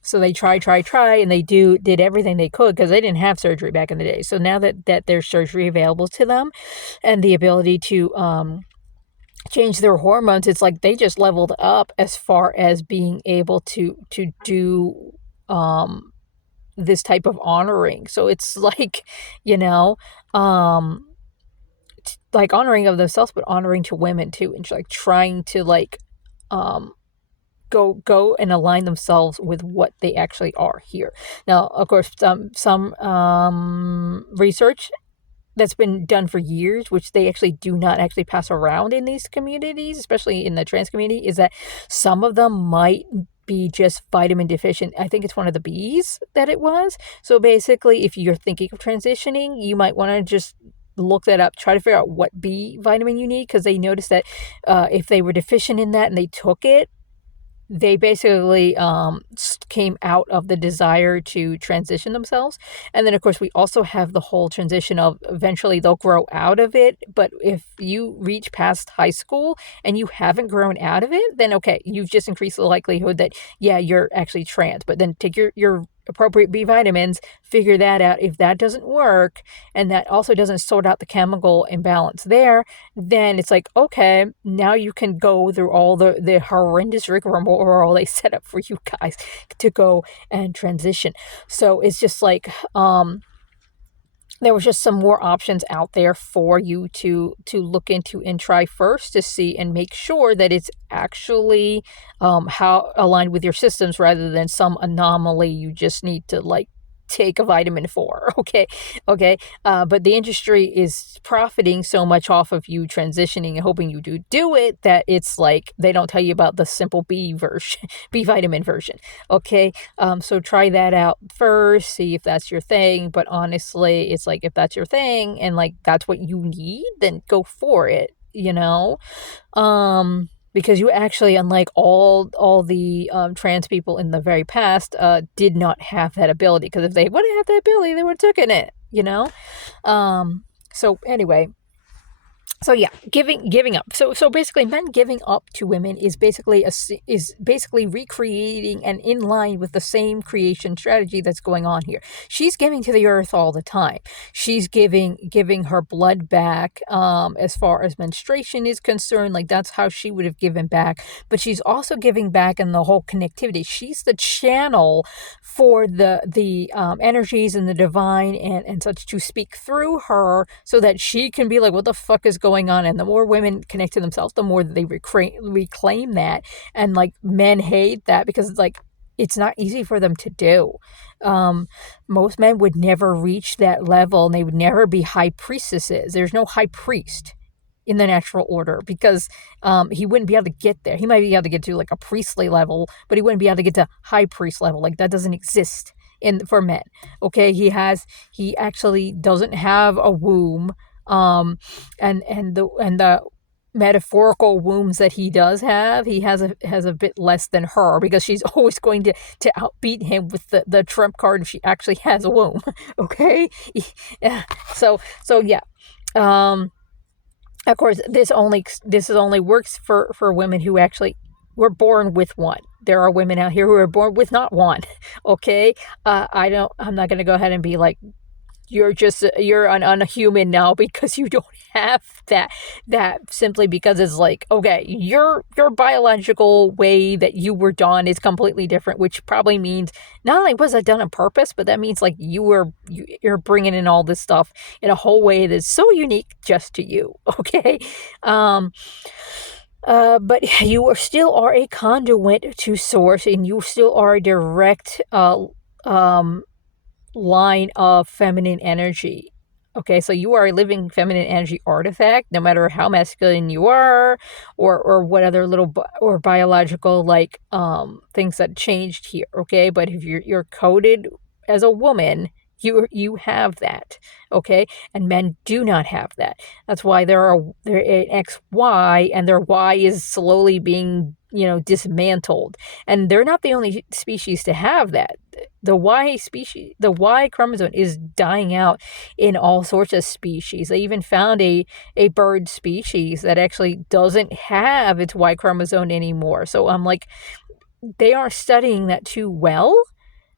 So they try, and they did everything they could because they didn't have surgery back in the day. So now that there's surgery available to them and the ability to change their hormones, it's like they just leveled up as far as being able to do this type of honoring. So it's like, like honoring of themselves, but honoring to women too, and like trying to like go and align themselves with what they actually are here. Now, of course, some research that's been done for years, which they actually do not actually pass around in these communities, especially in the trans community, is that some of them might be just vitamin deficient. I think it's one of the Bs that it was. So basically, if you're thinking of transitioning, you might want to just look that up, try to figure out what B vitamin you need, because they noticed that if they were deficient in that and they took it, they basically came out of the desire to transition themselves. And then, of course, we also have the whole transition of eventually they'll grow out of it. But if you reach past high school and you haven't grown out of it, then, okay, you've just increased the likelihood that, yeah, you're actually trans. But then take your appropriate B vitamins, figure that out. If that doesn't work, and that also doesn't sort out the chemical imbalance then it's like, okay, now you can go through all the horrendous rigmarole they set up for you guys to go and transition. So it's just like, there was just some more options out there for you to look into and try first to see and make sure that it's actually how aligned with your systems rather than some anomaly you just need to like take a vitamin for. Okay. But the industry is profiting so much off of you transitioning and hoping you do it that it's like they don't tell you about the simple B vitamin version. Okay. So try that out first, see if that's your thing. But honestly, it's like if that's your thing and like that's what you need, then go for it, because you actually, unlike all the trans people in the very past, did not have that ability. Because if they would have had that ability, they would have taken it, So anyway, so yeah, giving up. So basically, men giving up to women is basically recreating and in line with the same creation strategy that's going on here. She's giving to the earth all the time. She's giving her blood back. As far as menstruation is concerned, like that's how she would have given back. But she's also giving back in the whole connectivity. She's the channel for the energies and the divine and such to speak through her, so that she can be like, what the fuck is going on? And the more women connect to themselves, the more they reclaim that. And like men hate that because it's like it's not easy for them to do. Most men would never reach that level, and they would never be high priestesses. There's no high priest in the natural order because he wouldn't be able to get there. He might be able to get to like a priestly level, but he wouldn't be able to get to high priest level. Like that doesn't exist for men. Okay, he actually doesn't have a womb. And the metaphorical wombs that he does have, he has a bit less than her, because she's always going to outbeat him with the trump card if she actually has a womb. Okay, so yeah. Of course, this is only works for women who actually were born with one. There are women out here who are born with not one. Okay, I'm not going to go ahead and be like, you're an unhuman now because you don't have that simply because it's like, okay, your biological way that you were done is completely different, which probably means not only was that done on purpose, but that means like you're bringing in all this stuff in a whole way that's so unique just to you. Okay. um but you still are a conduit to source, and you still are a direct um line of feminine energy. Okay, so you are a living feminine energy artifact, no matter how masculine you are, or what other little or biological like things that changed here. Okay, but if you're coded as a woman, you have that. Okay, and men do not have that. That's why they're an XY, and their Y is slowly being dismantled, and they're not the only species to have that. The Y chromosome is dying out in all sorts of species. They even found a bird species that actually doesn't have its Y chromosome anymore. So I'm like, they aren't studying that too well.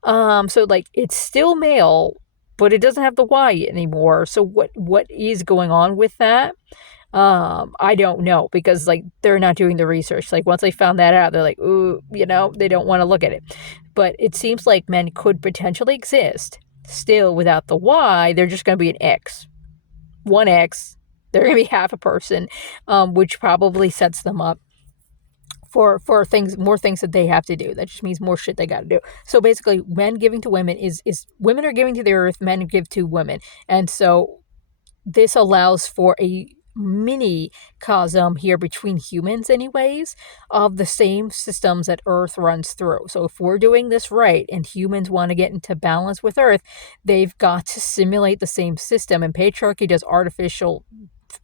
So like it's still male, but it doesn't have the Y anymore. So what is going on with that? I don't know, because like they're not doing the research. Like once they found that out, they're like, ooh, they don't want to look at it. But it seems like men could potentially exist still without the Y. They're just going to be an X, one X. They're going to be half a person, which probably sets them up for more things that they have to do. That just means more shit they got to do. So basically, men giving to women is women are giving to the earth, men give to women, and so this allows for a mini cosm here between humans anyways, of the same systems that earth runs through. So if we're doing this right and humans want to get into balance with earth, they've got to simulate the same system, and patriarchy does artificial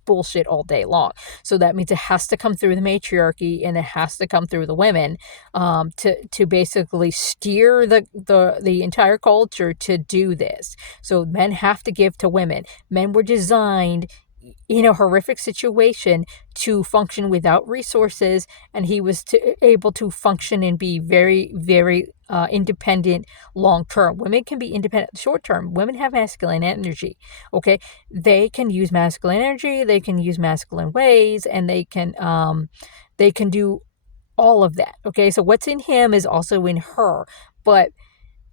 bullshit all day long. So that means it has to come through the matriarchy, and it has to come through the women, to basically steer the entire culture to do this. So men have to give to women. Men were designed in a horrific situation to function without resources, and he was able to function and be very, very independent long term. Women can be independent short term. Women have masculine energy. Okay, they can use masculine energy. They can use masculine ways, and they can do all of that. Okay, so what's in him is also in her, but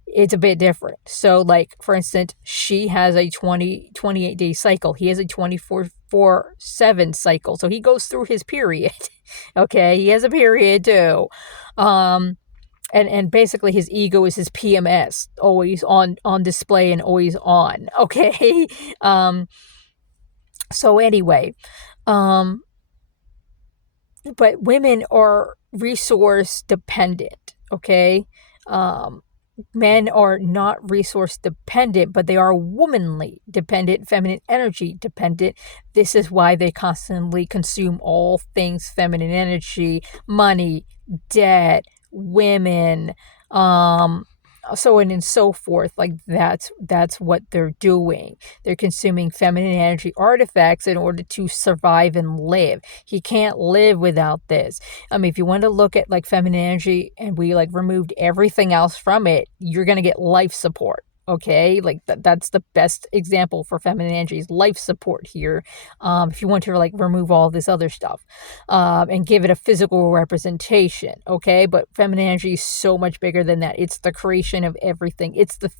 it's a bit different. So like, for instance, she has a 28-day cycle. He has a 24/7 cycle. So he goes through his period. Okay, he has a period too. And basically his ego is his PMS, always on display and always on. Okay. So anyway, but women are resource dependent. Okay. Men are not resource dependent, but they are womanly dependent, feminine energy dependent. This is why they constantly consume all things feminine energy, money, debt, women, so on and so forth. Like that's what they're doing. They're consuming feminine energy artifacts in order to survive and live. He can't live without this. If you want to look at like feminine energy and we like removed everything else from it, you're going to get life support. Okay, like that's the best example for feminine energy is life support here. If you want to like remove all this other stuff, and give it a physical representation. Okay, but feminine energy is so much bigger than that. It's the creation of everything. It's the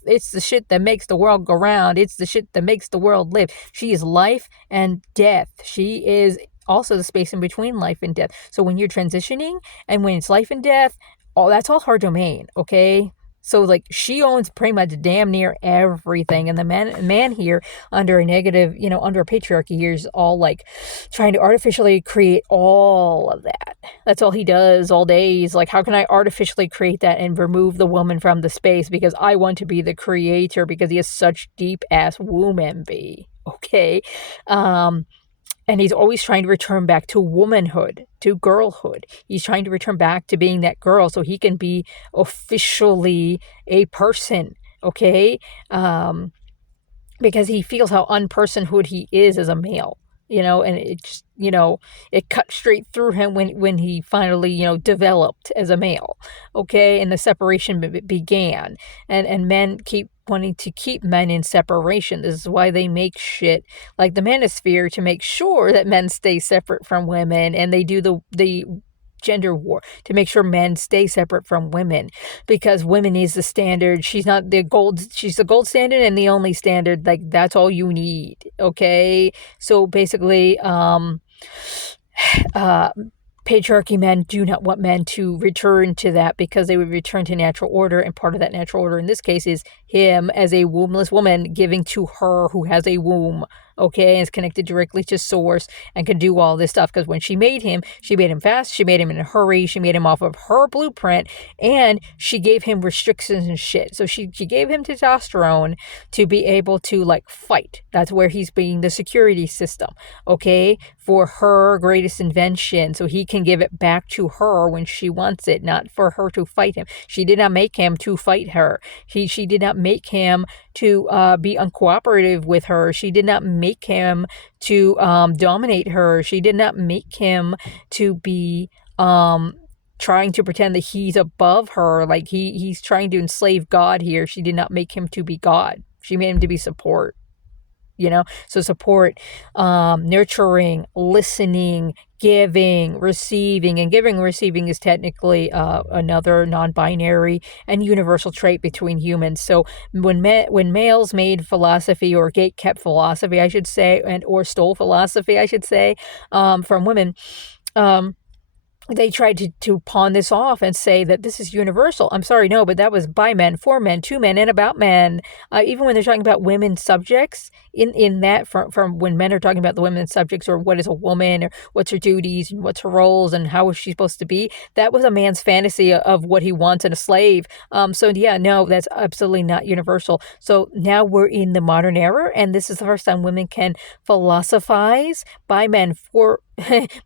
shit that makes the world go round. It's the shit that makes the world live. She is life and death. She is also the space in between life and death. So when you're transitioning and when it's life and death, that's all her domain. Okay. So like she owns pretty much damn near everything, and the man here under a negative, under a patriarchy here is all like trying to artificially create all of that. That's all he does all day. He's like, how can I artificially create that and remove the woman from the space because I want to be the creator, because he has such deep ass womb envy. Okay. And he's always trying to return back to womanhood, to girlhood. He's trying to return back to being that girl so he can be officially a person, okay? Because he feels how unpersonhood he is as a male. and it just, it cut straight through him when he finally, developed as a male, okay, and the separation began, and men keep wanting to keep men in separation. This is why they make shit like the manosphere to make sure that men stay separate from women, and they do the gender war to make sure men stay separate from women, because women is the standard. She's the gold standard and the only standard. Like, that's all you need, okay? So basically, patriarchy men do not want men to return to that, because they would return to natural order, and part of that natural order in this case is him as a wombless woman giving to her who has a womb, okay, and is connected directly to source and can do all this stuff. Because when she made him fast, she made him in a hurry, she made him off of her blueprint, and she gave him restrictions and shit. So she gave him testosterone to be able to like fight. That's where he's being the security system, okay, for her greatest invention, so he can give it back to her when she wants it, not for her to fight him. She did not make him to fight her. She did not make him to be uncooperative with her. She did not make him to dominate her. She did not make him to be trying to pretend that he's above her, like he's trying to enslave God here. She did not make him to be God. She made him to be support. So support, nurturing, listening, giving, receiving, and giving and receiving is technically another non-binary and universal trait between humans. So when males made philosophy, or gate-kept philosophy, I should say, or stole philosophy, I should say, from women, they tried to pawn this off and say that this is universal. I'm sorry, no, but that was by men, for men, to men, and about men. Even when they're talking about women subjects, in that, from when men are talking about the women subjects, or what is a woman, or what's her duties, and what's her roles, and how is she supposed to be, that was a man's fantasy of what he wants in a slave. So yeah, no, that's absolutely not universal. So now we're in the modern era, and this is the first time women can philosophize by men, for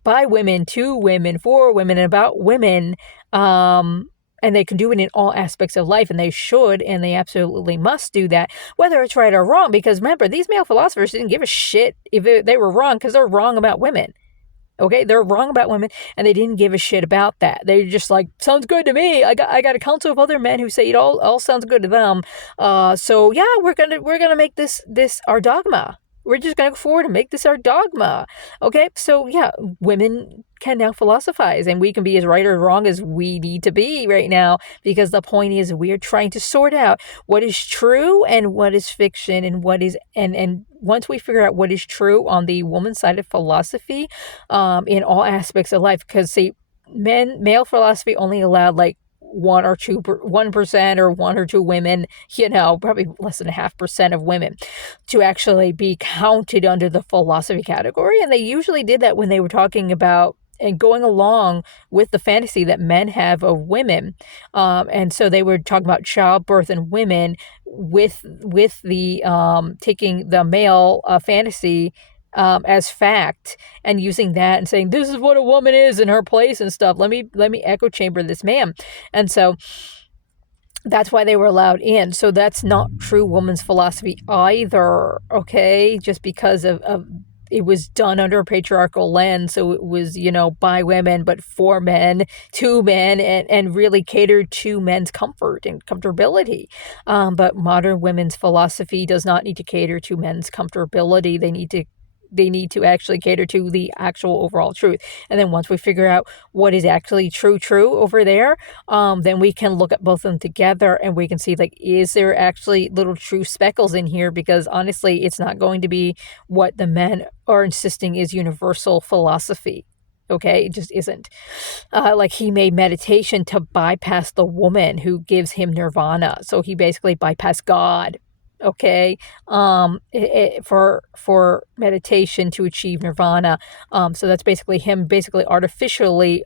by women, to women, for women, and about women, and they can do it in all aspects of life, and they should, and they absolutely must do that, whether it's right or wrong. Because remember, these male philosophers didn't give a shit if they were wrong, because they're wrong about women. Okay, they're wrong about women, and they didn't give a shit about that. They're just like, sounds good to me. I got a council of other men who say it all sounds good to them. So yeah, we're gonna make this our dogma. We're just going to go forward and make this our dogma. Okay, so yeah, women can now philosophize, and we can be as right or wrong as we need to be right now, because the point is we're trying to sort out what is true and what is fiction, and what is, and once we figure out what is true on the woman's side of philosophy, in all aspects of life, because see, male philosophy only allowed like 1% or 1 or 2 women, probably less than 0.5% of women to actually be counted under the philosophy category. And they usually did that when they were talking about and going along with the fantasy that men have of women. And so they were talking about childbirth and women with the taking the male fantasy as fact, and using that and saying, this is what a woman is in her place and stuff. Let me echo chamber this man. And so that's why they were allowed in. So that's not true woman's philosophy either, okay? Just because of it was done under a patriarchal lens, so it was, by women, but for men, to men, and really catered to men's comfort and comfortability. But modern women's philosophy does not need to cater to men's comfortability. They need to actually cater to the actual overall truth. And then once we figure out what is actually true over there, then we can look at both of them together, and we can see, like, is there actually little true speckles in here? Because honestly, it's not going to be what the men are insisting is universal philosophy. Okay, it just isn't. Like, he made meditation to bypass the woman who gives him nirvana. So he basically bypassed God. Okay, for meditation to achieve nirvana. So that's basically him artificially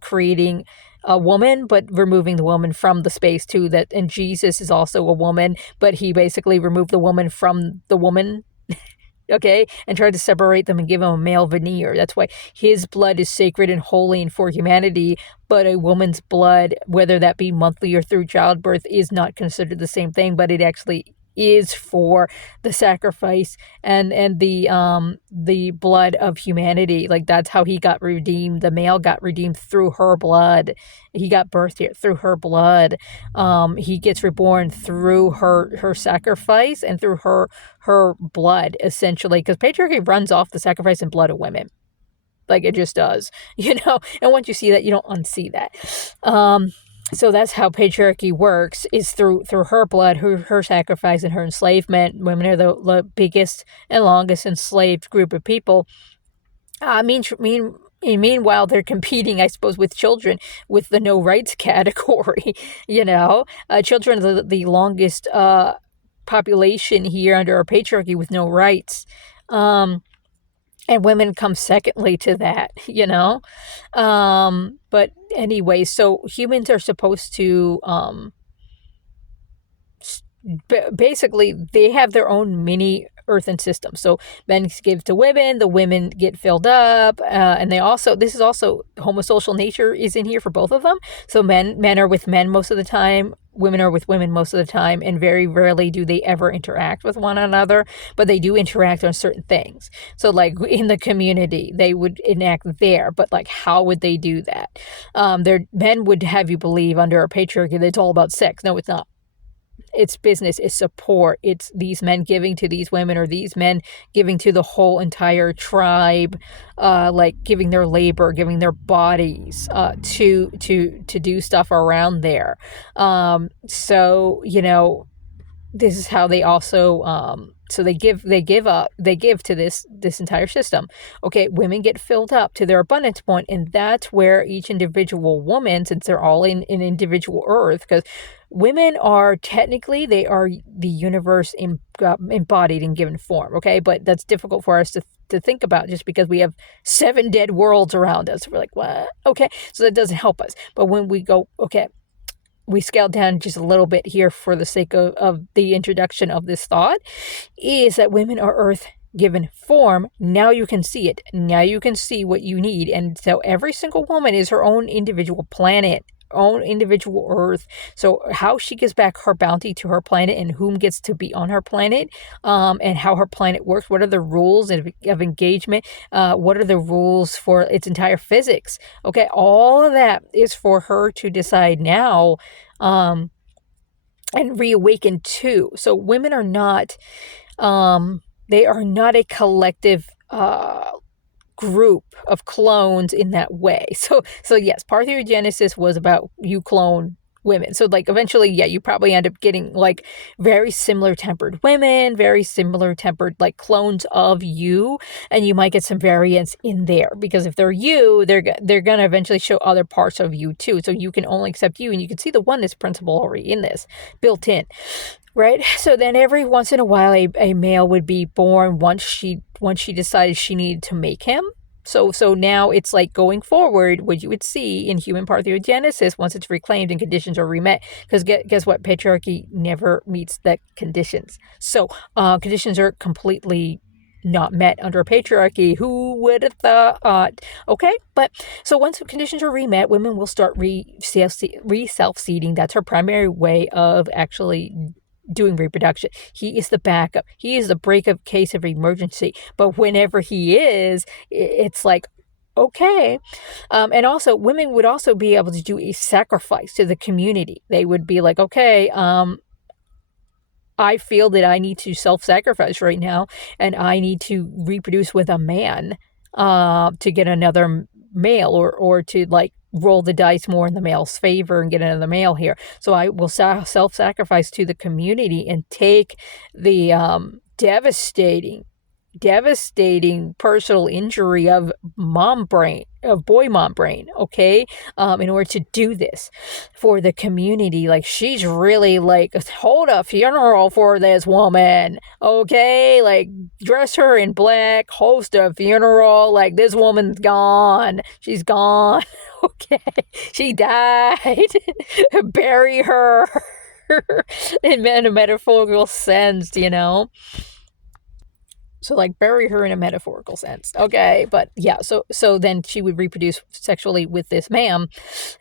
creating a woman, but removing the woman from the space too. That, and Jesus is also a woman, but he basically removed the woman from the woman. Okay, and tried to separate them and give him a male veneer. That's why his blood is sacred and holy and for humanity, but a woman's blood, whether that be monthly or through childbirth, is not considered the same thing, but it actually is for the sacrifice and the blood of humanity. Like that's how he got redeemed. The male got redeemed through her blood. He got birthed here through her blood. He gets reborn through her sacrifice and through her blood, essentially, because patriarchy runs off the sacrifice and blood of women. Like it just does, and once you see that, you don't unsee that. So that's how patriarchy works, is through her blood, her sacrifice, and her enslavement. Women are the biggest and longest enslaved group of people. Meanwhile, they're competing, I suppose, with children with the no rights category. Children are the longest population here under our patriarchy with no rights. And women come secondly to that, But anyway, so humans are supposed to, basically, they have their own mini earthen system. So men give to women, the women get filled up, and this is also homosocial nature is in here for both of them. So men are with men most of the time, women are with women most of the time, and very rarely do they ever interact with one another, but they do interact on certain things. So like in the community, they would enact there, but like how would they do that? Men would have you believe under a patriarchy that it's all about sex. No, it's not. It's business, it's support, it's these men giving to these women, or these men giving to the whole entire tribe, like giving their labor, giving their bodies to do stuff around there. So this is how they also so they give to this entire system. Okay, women get filled up to their abundance point, and that's where each individual woman, since they're all in an individual earth, because women are technically, they are the universe embodied in given form. Okay, but that's difficult for us to think about, just because we have 7 dead worlds around us. We're like, what? Okay, so that doesn't help us. But when we go, okay, we scaled down just a little bit here for the sake of the introduction of this thought, is that women are earth given form. Now you can see it. Now you can see what you need. And so every single woman is her own individual planet, own individual earth. So how she gives back her bounty to her planet, and whom gets to be on her planet, and how her planet works, what are the rules of engagement, what are the rules for its entire physics. Okay, all of that is for her to decide now, and reawaken to. So women are not, they are not a collective group of clones in that way. So yes, parthenogenesis was about you clone women. So like eventually, yeah, you probably end up getting like very similar tempered women, very similar tempered like clones of you, and you might get some variants in there, because if they're you, they're going to eventually show other parts of you too. So you can only accept you, and you can see the oneness principle already in this, built in. Right? So then every once in a while, a male would be born once she decided she needed to make him. So now it's like going forward, what you would see in human parthenogenesis once it's reclaimed and conditions are remet. Because guess what? Patriarchy never meets the conditions. So conditions are completely not met under a patriarchy. Who would have thought? Okay, but so once the conditions are remet, women will start self-seeding. That's her primary way of actually doing reproduction. He is the backup. He is the breakup case of emergency. But whenever he is, it's like, okay. And also, women would also be able to do a sacrifice to the community. They would be like, okay, I feel that I need to self-sacrifice right now, and I need to reproduce with a man to get another male, or to like roll the dice more in the male's favor and get another male here. So I will self-sacrifice to the community and take the devastating personal injury of boy mom brain, okay, in order to do this for the community. Like, she's really like, hold a funeral for this woman, okay, like dress her in black, host a funeral, like this woman's gone, she's gone. Okay, she died. Bury her. In a metaphorical sense, So like bury her in a metaphorical sense. Okay. But yeah, so then she would reproduce sexually with this man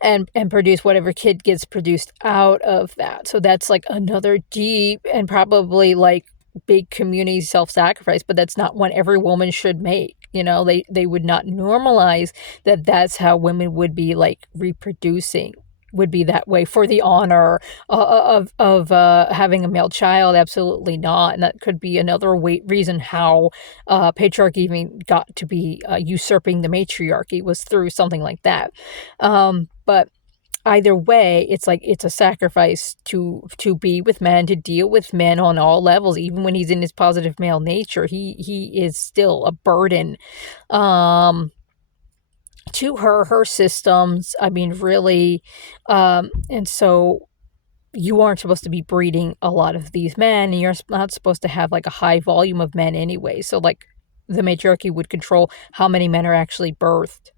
and produce whatever kid gets produced out of that. So that's like another deep and probably like big community self-sacrifice, but that's not one every woman should make. They would not normalize that that's how women would be like reproducing, would be that way for the honor of having a male child. Absolutely not. And that could be another reason how patriarchy even got to be usurping the matriarchy, was through something like that. But either way, it's like it's a sacrifice to be with men, to deal with men on all levels. Even when he's in his positive male nature, he is still a burden to her systems. I mean, really. And so you aren't supposed to be breeding a lot of these men, and you're not supposed to have like a high volume of men anyway. So like the matriarchy would control how many men are actually birthed,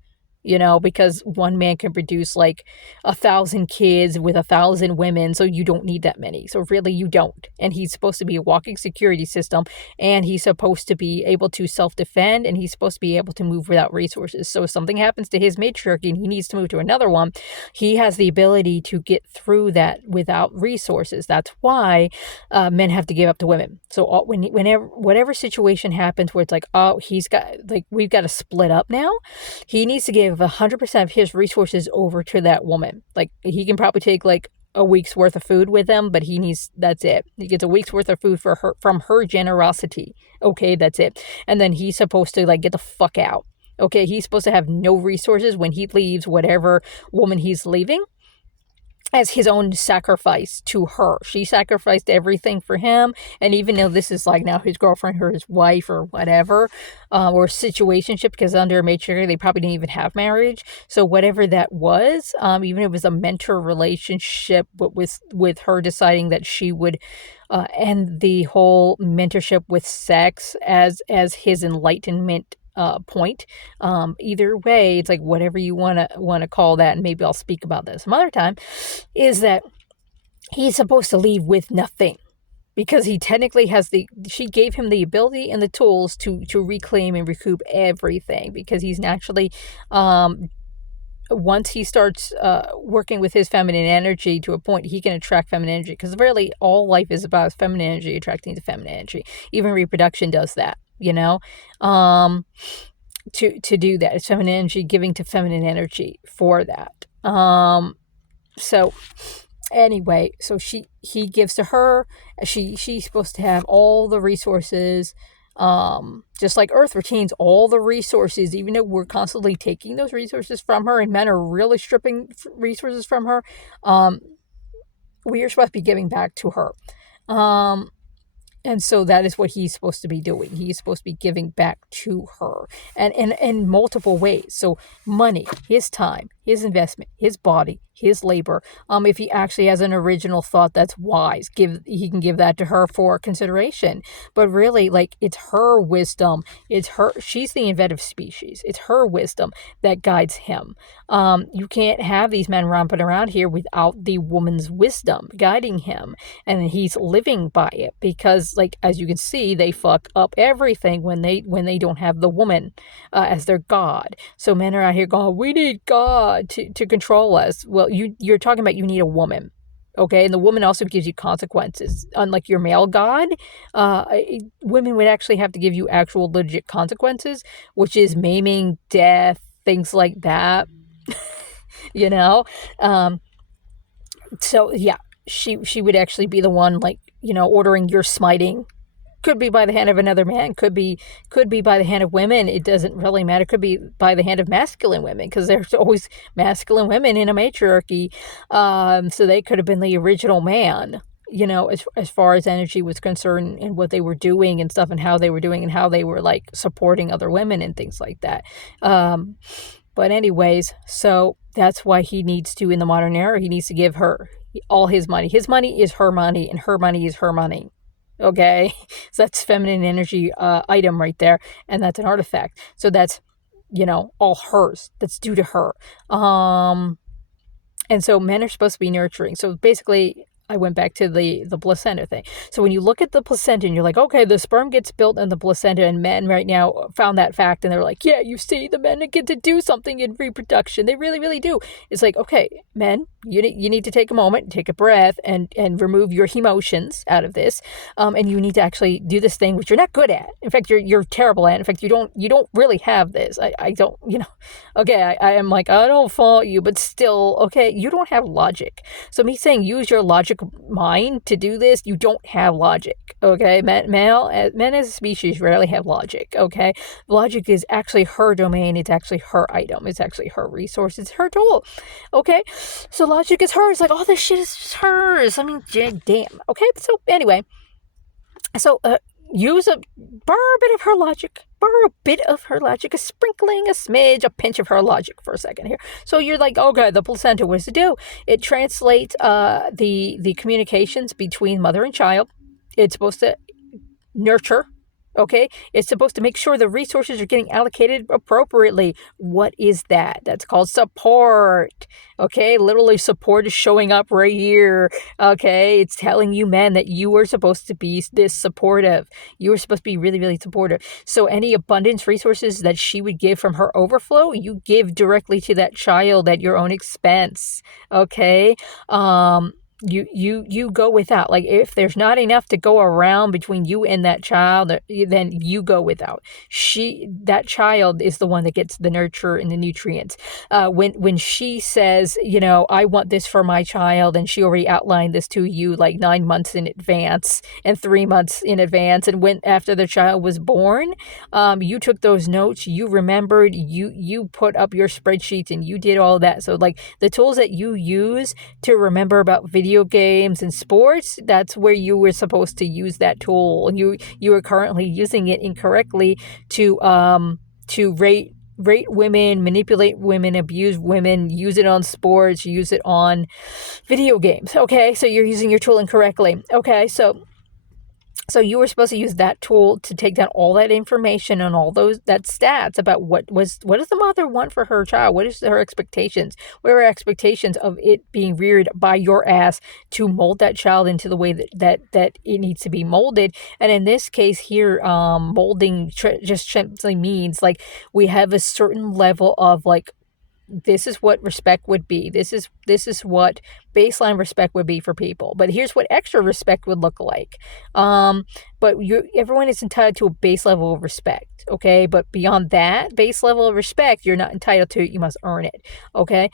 because one man can produce like 1,000 kids with 1,000 women. So you don't need that many. So really you don't. And he's supposed to be a walking security system, and he's supposed to be able to self-defend, and he's supposed to be able to move without resources. So if something happens to his matriarchy and he needs to move to another one, he has the ability to get through that without resources. That's why men have to give up to women. So whenever, whatever situation happens where it's like, oh, we've got to split up now, he needs to give 100% of his resources over to that woman. Like he can probably take like a week's worth of food with them, but that's it. He gets a week's worth of food from her generosity. Okay, that's it. And then he's supposed to like get the fuck out. Okay, he's supposed to have no resources when he leaves whatever woman he's leaving, as his own sacrifice to her. She sacrificed everything for him. And even though this is like now his girlfriend or his wife or whatever, or situationship, because under a matriarchy, they probably didn't even have marriage. So whatever that was, even if it was a mentor relationship, but with her deciding that she would end the whole mentorship with sex as his enlightenment point. Either way, it's like whatever you want to call that, and maybe I'll speak about that some other time, is that he's supposed to leave with nothing, because he technically she gave him the ability and the tools to reclaim and recoup everything, because he's naturally once he starts working with his feminine energy to a point, he can attract feminine energy, because really all life is about feminine energy attracting to feminine energy. Even reproduction does that, to do that. It's feminine energy giving to feminine energy for that. So anyway, so he gives to her. She's supposed to have all the resources. Just like Earth retains all the resources, even though we're constantly taking those resources from her, and men are really stripping resources from her, we are supposed to be giving back to her. And so that is what he's supposed to be doing. He's supposed to be giving back to her, and in multiple ways. So money, his time, his investment, his body, his labor. If he actually has an original thought that's wise, he can give that to her for consideration. But really, like, it's her wisdom. She's the inventive species. It's her wisdom that guides him. You can't have these men romping around here without the woman's wisdom guiding him, and he's living by it, because, like, as you can see, they fuck up everything when they don't have the woman as their god. So men are out here going, we need God to control us. Well, you're talking about you need a woman. Okay, and the woman also gives you consequences. Unlike your male god, women would actually have to give you actual legit consequences, which is maiming, death, things like that. So yeah, she would actually be the one, like, ordering your smiting. Could be by the hand of another man, could be by the hand of women. It doesn't really matter. Could be by the hand of masculine women, because there's always masculine women in a matriarchy. So they could have been the original man, as far as energy was concerned, and what they were doing and stuff, and how they were doing, and how they were like supporting other women and things like that. But anyways, so that's why he needs to, in the modern era, he needs to give her all his money. His money is her money, and her money is her money. Okay, so that's feminine energy item right there, and that's an artifact. So that's, all hers. That's due to her. And so men are supposed to be nurturing. So basically, I went back to the placenta thing. So when you look at the placenta and you're like, okay, the sperm gets built in the placenta, and men right now found that fact, and they're like, yeah, you see, the men get to do something in reproduction. They really, really do. It's like, okay, men, you need to take a moment, take a breath, and remove your emotions out of this, and you need to actually do this thing which you're not good at. In fact, you're terrible at. In fact, you don't really have this. I don't, okay, I am like, I don't fault you, but still, okay, you don't have logic. So me saying use your logic mind to do this, you don't have logic, okay? Men as a species rarely have logic, okay? Logic is actually her domain. It's actually her item. It's actually her resource. It's her tool, okay? So logic is hers. Like, all this shit is hers. I mean, damn, okay? So anyway, so borrow a bit of her logic. Borrow a bit of her logic, a sprinkling, a smidge, a pinch of her logic for a second here. So you're like, okay, the placenta, what does it do? It translates the communications between mother and child. It's supposed to nurture. Okay, it's supposed to make sure the resources are getting allocated appropriately. What is that? That's called support. Okay, literally support is showing up right here. Okay, it's telling you, men, that you are supposed to be this supportive. You are supposed to be really, really supportive. So any abundance resources that she would give from her overflow, you give directly to that child at your own expense. Okay, you go without. Like, if there's not enough to go around between you and that child, then you go without. That child is the one that gets the nurture and the nutrients. When she says, I want this for my child, and she already outlined this to you like 9 months in advance and 3 months in advance, and when after the child was born, you took those notes, you remembered, you put up your spreadsheets, and you did all that. So like the tools that you use to remember about video games and sports, that's where you were supposed to use that tool, and you are currently using it incorrectly to rate women, manipulate women, abuse women, use it on sports, use it on video games. Okay, so you're using your tool incorrectly. Okay, so you were supposed to use that tool to take down all that information and all that stats about what does the mother want for her child? What is her expectations? What are her expectations of it being reared by your ass to mold that child into the way that it needs to be molded? And in this case here, molding just simply means like we have a certain level of like, this is what respect would be. This is what baseline respect would be for people. But here's what extra respect would look like. But everyone is entitled to a base level of respect, okay? But beyond that base level of respect, you're not entitled to it. You must earn it, okay?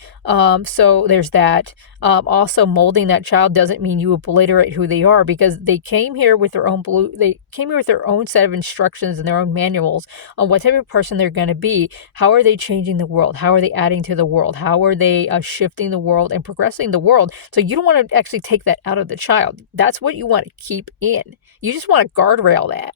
So there's that. Also, molding that child doesn't mean you obliterate who they are, because they came here with their own set of instructions and their own manuals on what type of person they're going to be. How are they changing the world? How are they adding to the world? How are they shifting the world and progressing the world? So you don't want to actually take that out of the child. That's what you want to keep in. You just want to guardrail that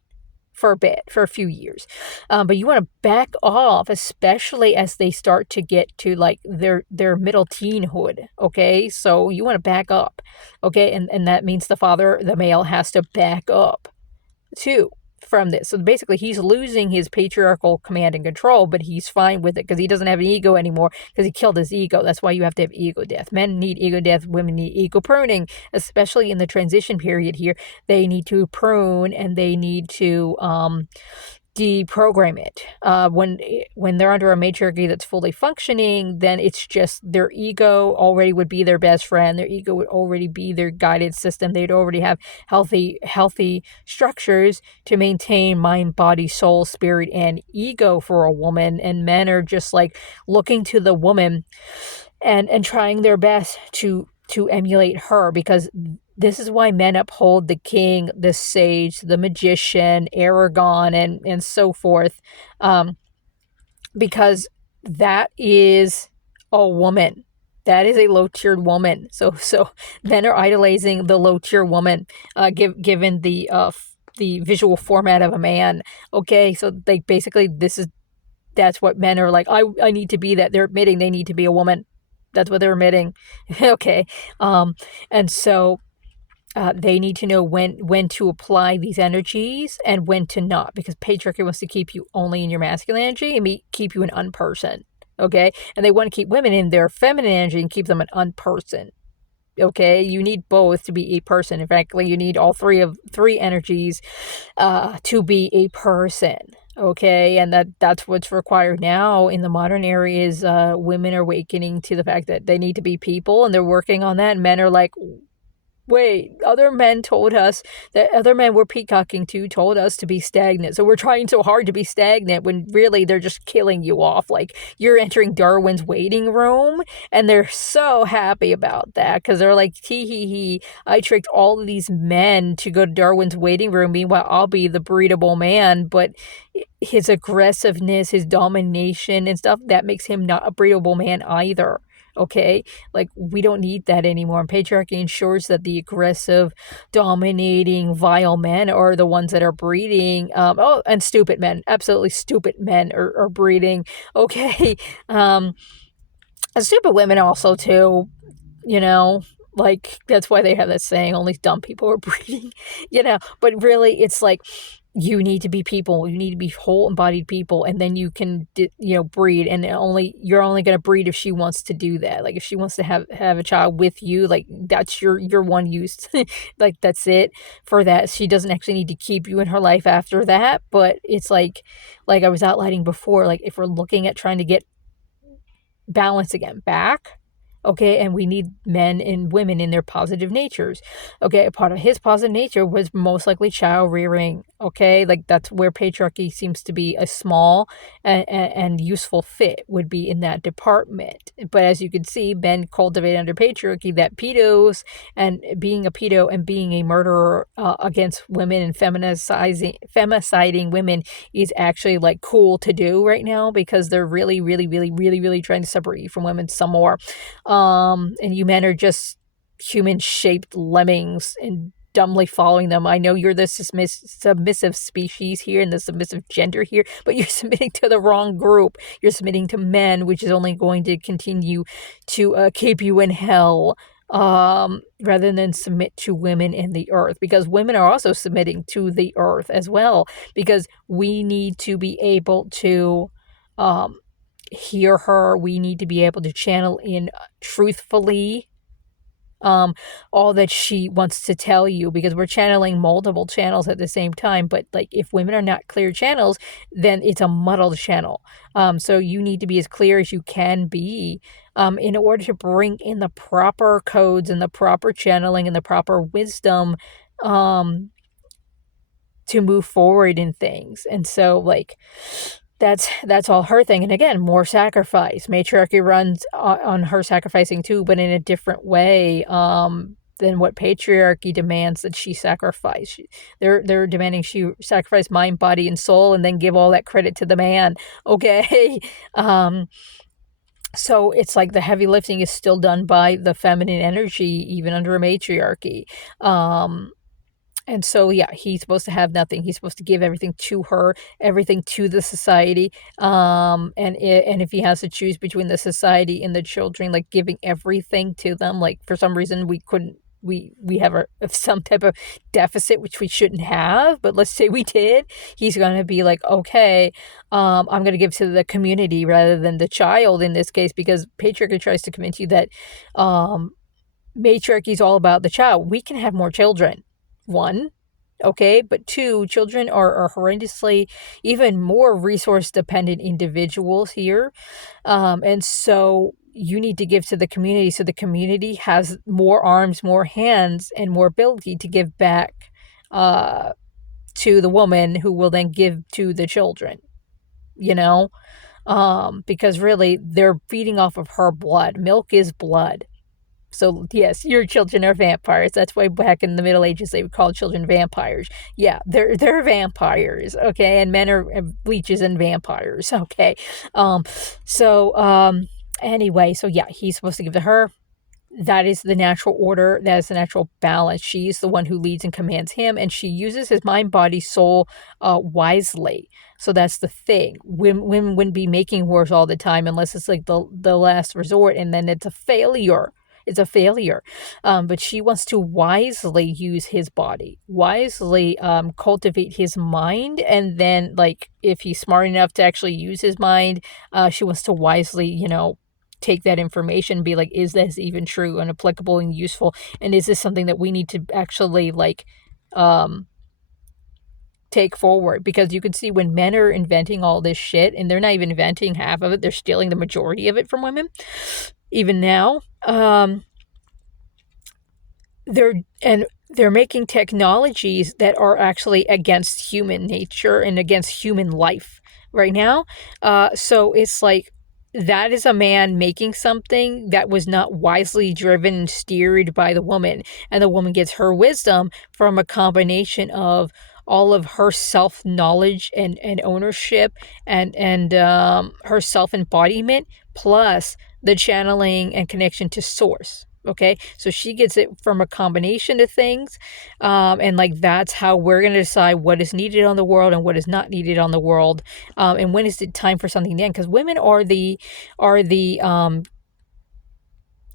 for a few years. But you want to back off, especially as they start to get to like their middle teenhood. Okay, so you want to back up. Okay, and that means the male has to back up too from this. So basically he's losing his patriarchal command and control, but he's fine with it because he doesn't have an ego anymore, because he killed his ego. That's why you have to have ego death. Men need ego death, women need ego pruning, especially in the transition period here. They need to prune, and they need to deprogram it. When they're under a matriarchy that's fully functioning, then it's just their ego already would be their best friend. Their ego would already be their guidance system. They'd already have healthy structures to maintain mind, body, soul, spirit, and ego for a woman. And men are just like looking to the woman and trying their best to emulate her, because this is why men uphold the king, the sage, the magician, Aragon, and so forth, because that is a woman. That is a low-tiered woman. So men are idolizing the low-tier woman, given the visual format of a man. Okay, so they basically that's what men are like. I need to be that. They're admitting they need to be a woman. That's what they're admitting. Okay, and so. They need to know when to apply these energies and when to not, because patriarchy wants to keep you only in your masculine energy and keep you an unperson, okay? And they want to keep women in their feminine energy and keep them an unperson, Okay, you need both to be a person. In fact, you need all three energies to be a person. Okay, and that's what's required now in the modern era is women are awakening to the fact that they need to be people, and they're working on that. And men are like, wait, other men told us that other men we're peacocking to told us to be stagnant. So we're trying so hard to be stagnant when really they're just killing you off. Like you're entering Darwin's waiting room, and they're so happy about that because they're like, tee hee hee, I tricked all of these men to go to Darwin's waiting room. Meanwhile, I'll be the breedable man. But his aggressiveness, his domination and stuff, that makes him not a breedable man either. Okay, like we don't need that anymore. And patriarchy ensures that the aggressive, dominating, vile men are the ones that are breeding. And stupid men, absolutely stupid men are breeding. Okay, and stupid women also too. You know, like that's why they have that saying, only dumb people are breeding. But really, it's like you need to be people. You need to be whole embodied people, and then you can, breed. And you're only going to breed if she wants to do that. Like if she wants to have a child with you, like that's your one use. Like that's it for that. She doesn't actually need to keep you in her life after that. But it's like I was outlining before. Like if we're looking at trying to get balance again back. Okay, and we need men and women in their positive natures. Okay, a part of his positive nature was most likely child rearing. Okay, like that's where patriarchy seems to be a small and useful fit, would be in that department. But as you can see, men cultivate under patriarchy that pedos and being a pedo and being a murderer against women and femiciding women is actually like cool to do right now because they're really, really, really, really, really trying to separate you from women some more. And you men are just human-shaped lemmings and dumbly following them. I know you're the submissive species here and the submissive gender here, but you're submitting to the wrong group. You're submitting to men, which is only going to continue to keep you in hell, rather than submit to women in the earth, because women are also submitting to the earth as well, because we need to be able to hear her. We need to be able to channel in truthfully all that she wants to tell you, because we're channeling multiple channels at the same time. But like if women are not clear channels, then it's a muddled channel. So you need to be as clear as you can be in order to bring in the proper codes and the proper channeling and the proper wisdom to move forward in things. And so like that's all her thing. And again, more sacrifice. Matriarchy runs on her sacrificing too, but in a different way than what patriarchy demands that she sacrifice. They're demanding she sacrifice mind, body, and soul, and then give all that credit to the man. Okay. So it's like the heavy lifting is still done by the feminine energy, even under a matriarchy. And so, yeah, he's supposed to have nothing. He's supposed to give everything to her, everything to the society. And if he has to choose between the society and the children, like giving everything to them, like for some reason we couldn't, we have some type of deficit, which we shouldn't have, but let's say we did, he's going to be like, okay, I'm going to give to the community rather than the child in this case, because patriarchy tries to convince you that matriarchy is all about the child. We can have more children. One, okay, but two, children are horrendously even more resource dependent individuals here, and so you need to give to the community so the community has more arms, more hands, and more ability to give back to the woman, who will then give to the children, because really they're feeding off of her blood. Milk is blood. So, yes, your children are vampires. That's why back in the Middle Ages they would call children vampires. Yeah, they're vampires, okay? And men are leeches and vampires, okay? Anyway, so yeah, he's supposed to give to her. That is the natural order. That is the natural balance. She's the one who leads and commands him, and she uses his mind, body, soul wisely. So that's the thing. Women wouldn't be making wars all the time unless it's like the last resort, and then it's a failure. It's a failure. But she wants to wisely use his body, wisely cultivate his mind. And then, like, if he's smart enough to actually use his mind, she wants to wisely, take that information and be like, is this even true and applicable and useful? And is this something that we need to actually like take forward? Because you can see when men are inventing all this shit, and they're not even inventing half of it, they're stealing the majority of it from women, even now. They're making technologies that are actually against human nature and against human life right now. So it's like, that is a man making something that was not wisely driven and steered by the woman. And the woman gets her wisdom from a combination of all of her self-knowledge and ownership and her self-embodiment, plus the channeling and connection to source. Okay, so she gets it from a combination of things, and like that's how we're going to decide what is needed on the world and what is not needed on the world, and when is it time for something to end? Because women are the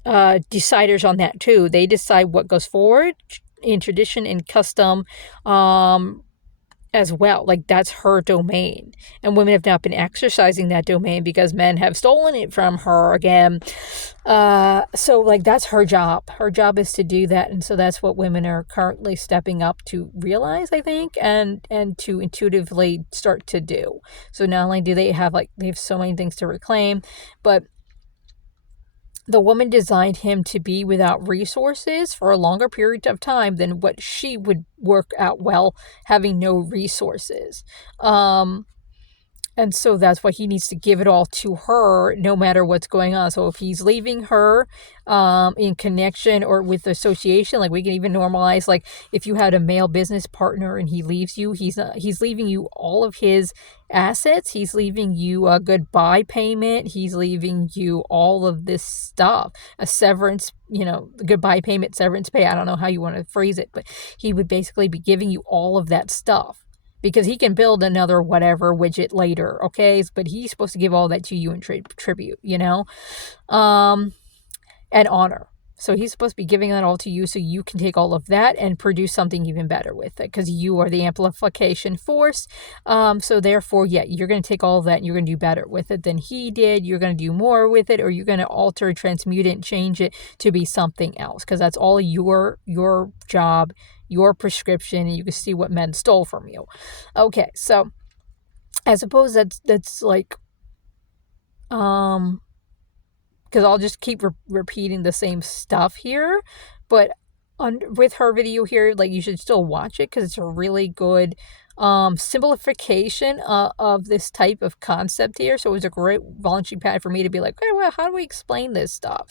deciders on that too. They decide what goes forward in tradition and custom, as well. Like, that's her domain, and women have not been exercising that domain because men have stolen it from her again. So like, that's her job. Her job is to do that, and so that's what women are currently stepping up to realize, I think, and to intuitively start to do. So not only do they have so many things to reclaim, but the woman designed him to be without resources for a longer period of time than what she would work out well having no resources. And so that's why he needs to give it all to her no matter what's going on. So if he's leaving her in connection or with association, like we can even normalize, like if you had a male business partner and he leaves you, he's leaving you all of his assets. He's leaving you a goodbye payment. He's leaving you all of this stuff, a severance, goodbye payment, severance pay. I don't know how you want to phrase it, but he would basically be giving you all of that stuff, because he can build another whatever widget later, okay? But he's supposed to give all that to you in tribute, and honor. So he's supposed to be giving that all to you so you can take all of that and produce something even better with it, because you are the amplification force. So therefore, yeah, you're going to take all of that and you're going to do better with it than he did. You're going to do more with it, or you're going to alter, transmute it, and change it to be something else, because that's all your job, your prescription, and you can see what men stole from you. Okay, so I suppose that's like, because I'll just keep repeating the same stuff here, but with her video here, like, you should still watch it because it's a really good simplification of this type of concept here. So it was a great launching pad for me to be like, okay, well, how do we explain this stuff?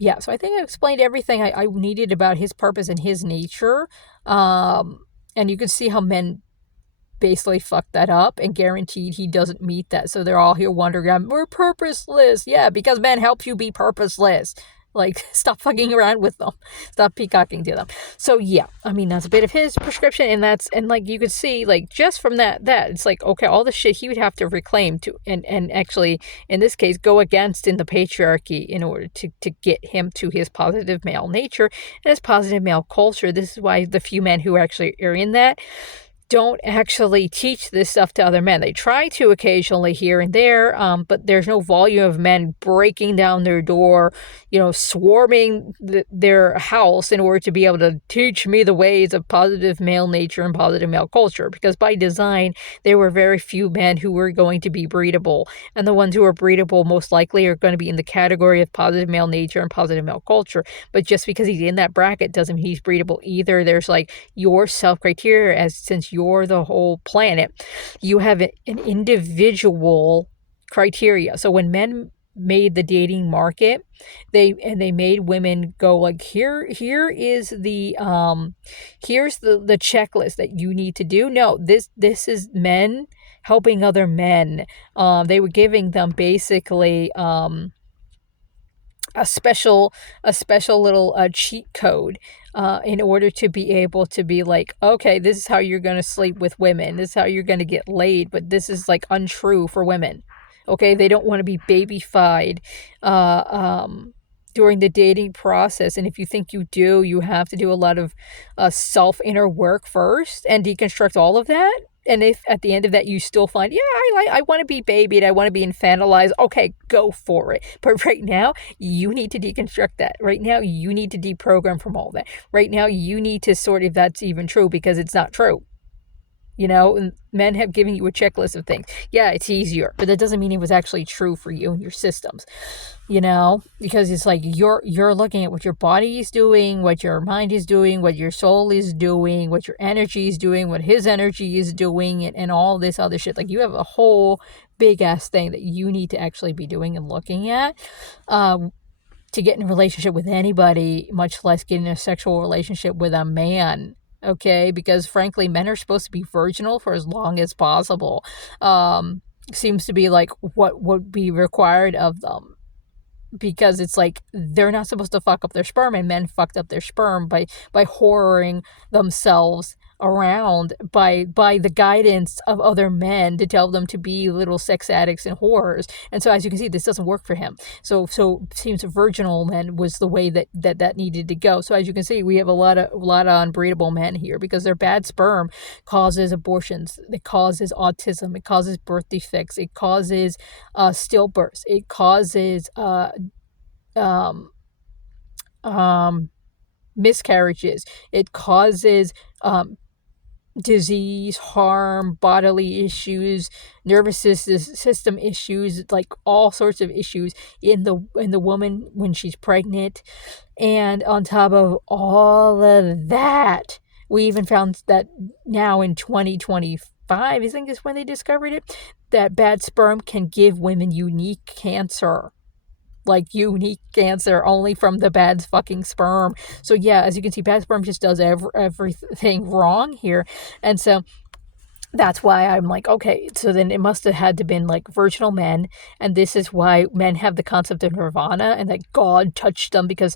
Yeah, so I think I explained everything I needed about his purpose and his nature. And you can see how men basically fucked that up and guaranteed he doesn't meet that. So they're all here wondering, we're purposeless. Yeah, because men help you be purposeless. Like, stop fucking around with them. Stop peacocking to them. So yeah, I mean, that's a bit of his prescription, and like, you could see, like, just from that it's like, okay, all the shit he would have to reclaim to, and actually, in this case, go against in the patriarchy in order to get him to his positive male nature and his positive male culture. This is why the few men who actually are in that don't actually teach this stuff to other men. They try to occasionally here and there, but there's no volume of men breaking down their door, swarming their house in order to be able to teach me the ways of positive male nature and positive male culture. Because by design, there were very few men who were going to be breedable. And the ones who are breedable most likely are going to be in the category of positive male nature and positive male culture. But just because he's in that bracket doesn't mean he's breedable either. There's like your self-criteria, since you're the whole planet, you have an individual criteria. So when men made the dating market, they made women go like, here is the here's the checklist that you need to do. No, this is men helping other men. They were giving them basically a special little cheat code in order to be able to be like, okay, this is how you're going to sleep with women. This is how you're going to get laid. But this is like untrue for women. Okay, they don't want to be babyfied during the dating process. And if you think you do, you have to do a lot of self inner work first and deconstruct all of that. And if at the end of that you still find, yeah, I want to be babied, I want to be infantilized, okay, go for it. But right now, you need to deconstruct that. Right now, you need to deprogram from all that. Right now, you need to sort if that's even true, because it's not true. And men have given you a checklist of things. Yeah, it's easier, but that doesn't mean it was actually true for you and your systems. Because it's like you're looking at what your body is doing, what your mind is doing, what your soul is doing, what your energy is doing, what his energy is doing, and all this other shit. Like, you have a whole big ass thing that you need to actually be doing and looking at. To get in a relationship with anybody, much less get in a sexual relationship with a man. Okay, because frankly, men are supposed to be virginal for as long as possible. Seems to be like what would be required of them, because it's like they're not supposed to fuck up their sperm, and men fucked up their sperm by whoring themselves around by the guidance of other men to tell them to be little sex addicts and whores. And so, as you can see, this doesn't work for him. So it seems virginal men was the way that needed to go. So as you can see, we have a lot of unbreedable men here, because their bad sperm causes abortions, it causes autism, it causes birth defects, it causes stillbirths, it causes miscarriages, it causes disease, harm, bodily issues, nervous system issues, like all sorts of issues in the woman when she's pregnant. And on top of all of that, we even found that now in 2025, I think is when they discovered it, that bad sperm can give women unique cancer. Like unique cancer only from the bad fucking sperm. So yeah, as you can see, bad sperm just does everything wrong here. And so that's why I'm like, okay, so then it must have had to been like virginal men, and this is why men have the concept of nirvana and that God touched them, because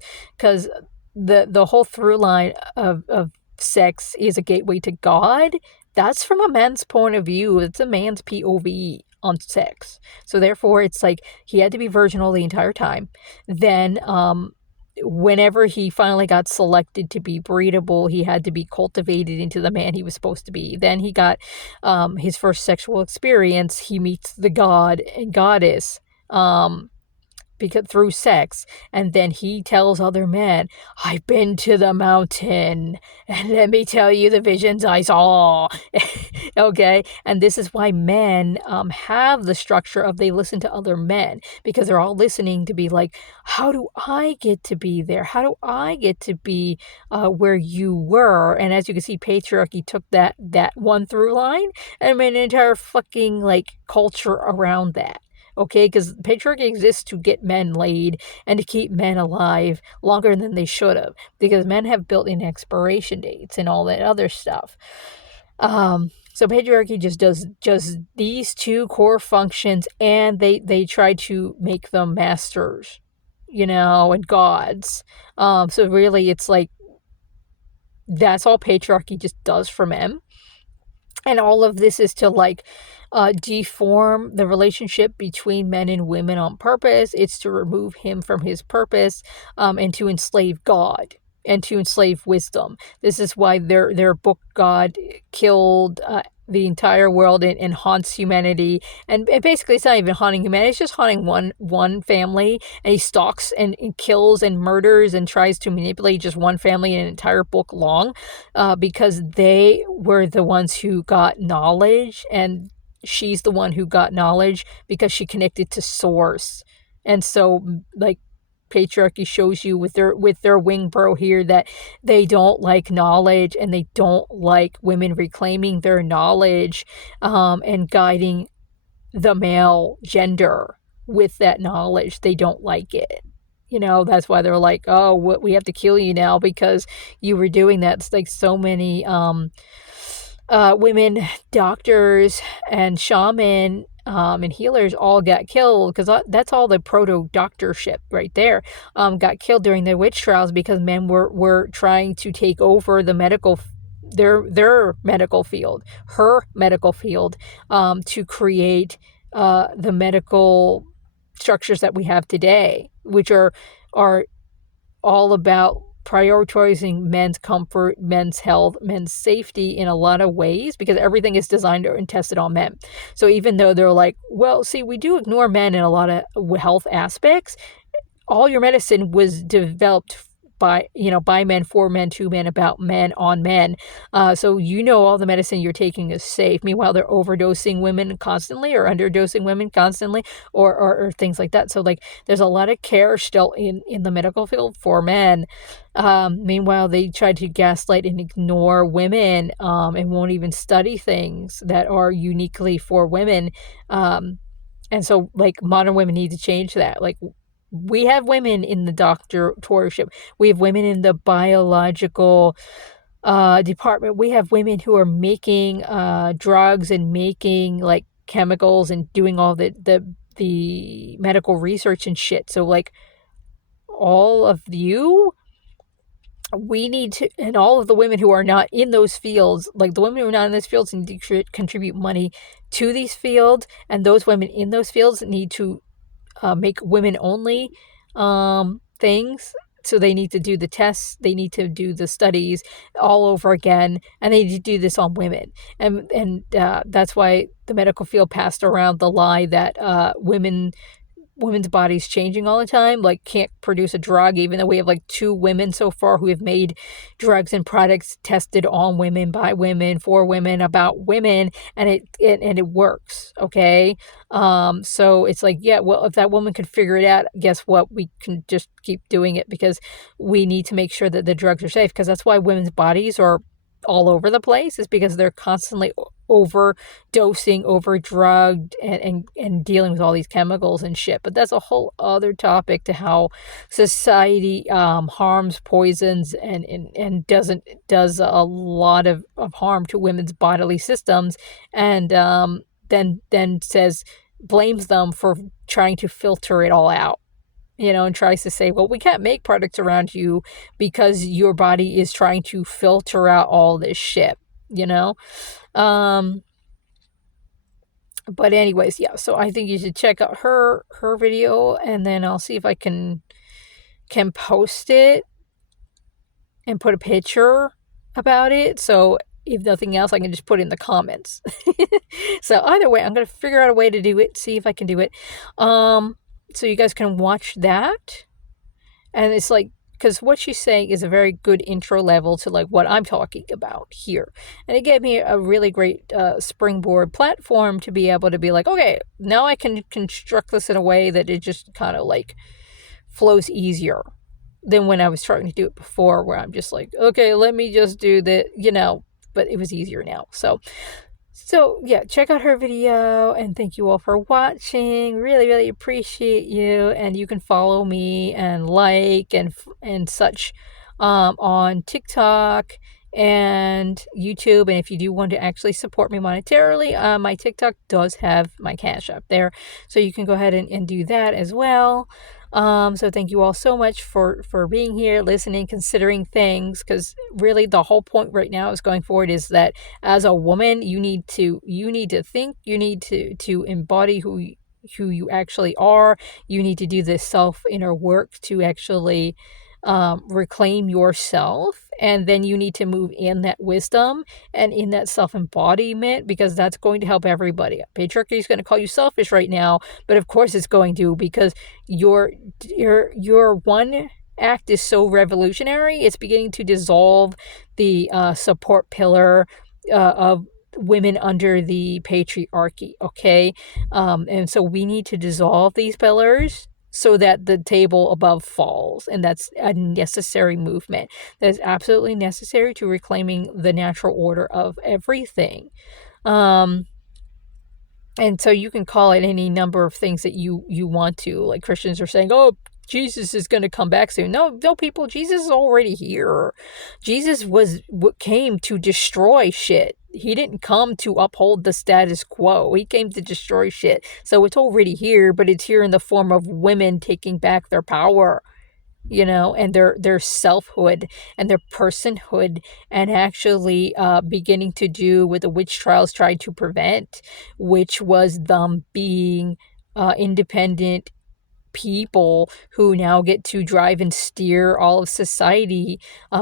the whole through line of sex is a gateway to God. That's from a man's point of view. It's a man's POV on sex. So therefore, it's like he had to be virginal the entire time. Then, whenever he finally got selected to be breedable, he had to be cultivated into the man he was supposed to be. Then he got his first sexual experience. He meets the god and goddess. Because through sex, and then he tells other men, I've been to the mountain, and let me tell you the visions I saw. Okay, and this is why men have the structure of they listen to other men, because they're all listening to be like, how do I get to be there? How do I get to be where you were? And as you can see, patriarchy took that one through line and made an entire fucking like culture around that. Okay, because patriarchy exists to get men laid and to keep men alive longer than they should have, because men have built-in expiration dates and all that other stuff. So patriarchy just does these two core functions, and they try to make them masters, and gods. So really, it's like that's all patriarchy just does for men. And all of this is to like deform the relationship between men and women on purpose. It's to remove him from his purpose, and to enslave God and to enslave wisdom. This is why their book God killed the entire world and haunts humanity. And basically, it's not even haunting humanity. It's just haunting one family. And he stalks and kills and murders and tries to manipulate just one family an entire book long, because they were the ones who got knowledge, and she's the one who got knowledge because she connected to source. And so, like, patriarchy shows you with their wing bro here that they don't like knowledge, and they don't like women reclaiming their knowledge, and guiding the male gender with that knowledge. They don't like it. That's why they're like, oh, we have to kill you now because you were doing that. It's like so many women doctors and shaman and healers all got killed, because that's all the proto-doctorship right there, got killed during the witch trials, because men were trying to take over the medical, their medical field, her medical field, to create the medical structures that we have today, which are all about prioritizing men's comfort, men's health, men's safety in a lot of ways because everything is designed and tested on men. So even though they're like, well, see, we do ignore men in a lot of health aspects, all your medicine was developed by men, for men, to men, about men, on men. So all the medicine you're taking is safe. Meanwhile, they're overdosing women constantly or underdosing women constantly or things like that. So like there's a lot of care still in the medical field for men. Meanwhile, they try to gaslight and ignore women and won't even study things that are uniquely for women. And so like modern women need to change that. Like we have women in the doctorship. We have women in the biological department. We have women who are making drugs and making like chemicals and doing all the medical research and shit. So like all of you, we need to, and all of the women who are not in those fields, like the women who are not in those fields need to contribute money to these fields, and those women in those fields need to make women only things. So they need to do the tests, they need to do the studies all over again, and they need to do this on women. And that's why the medical field passed around the lie that women's bodies changing all the time, like can't produce a drug, even though we have like 2 women so far who have made drugs and products tested on women, by women, for women, about women, and it works. Okay. So it's like, yeah, well, if that woman could figure it out, guess what, we can just keep doing it because we need to make sure that the drugs are safe, because that's why women's bodies are all over the place, is because they're constantly overdosing, overdrugged, and dealing with all these chemicals and shit. But that's a whole other topic, to how society harms, poisons, and does a lot of harm to women's bodily systems, and then blames them for trying to filter it all out. And tries to say, well, we can't make products around you because your body is trying to filter out all this shit, But anyways, yeah, so I think you should check out her video, and then I'll see if I can post it and put a picture about it. So if nothing else, I can just put it in the comments. So either way, I'm going to figure out a way to do it, see if I can do it. So you guys can watch that. And it's like, because what she's saying is a very good intro level to like what I'm talking about here. And it gave me a really great springboard platform to be able to be like, okay, now I can construct this in a way that it just kind of like flows easier than when I was trying to do it before, where I'm just like, okay, let me just do that, but it was easier now. So yeah, check out her video, and thank you all for watching. Really, really appreciate you. And you can follow me and like and such on TikTok and YouTube. And if you do want to actually support me monetarily, my TikTok does have my Cash App there, so you can go ahead and do that as well. So thank you all so much for being here, listening, considering things, because really the whole point right now is going forward is that as a woman, you need to think, you need to embody who you actually are. You need to do this self inner work to actually reclaim yourself, and then you need to move in that wisdom and in that self-embodiment, because that's going to help everybody. Patriarchy is going to call you selfish right now, but of course it's going to, because your one act is so revolutionary. It's beginning to dissolve the support pillar of women under the patriarchy. Okay. And so we need to dissolve these pillars so that the table above falls. And that's a necessary movement. That is absolutely necessary to reclaiming the natural order of everything. And so you can call it any number of things that you want to. Like Christians are saying, oh, Jesus is going to come back soon. No, people, Jesus is already here. Jesus came to destroy shit. He didn't come to uphold the status quo. He came to destroy shit. So it's already here, but it's here in the form of women taking back their power, and their selfhood and their personhood, and actually beginning to do what the witch trials tried to prevent, which was them being independent, people who now get to drive and steer all of society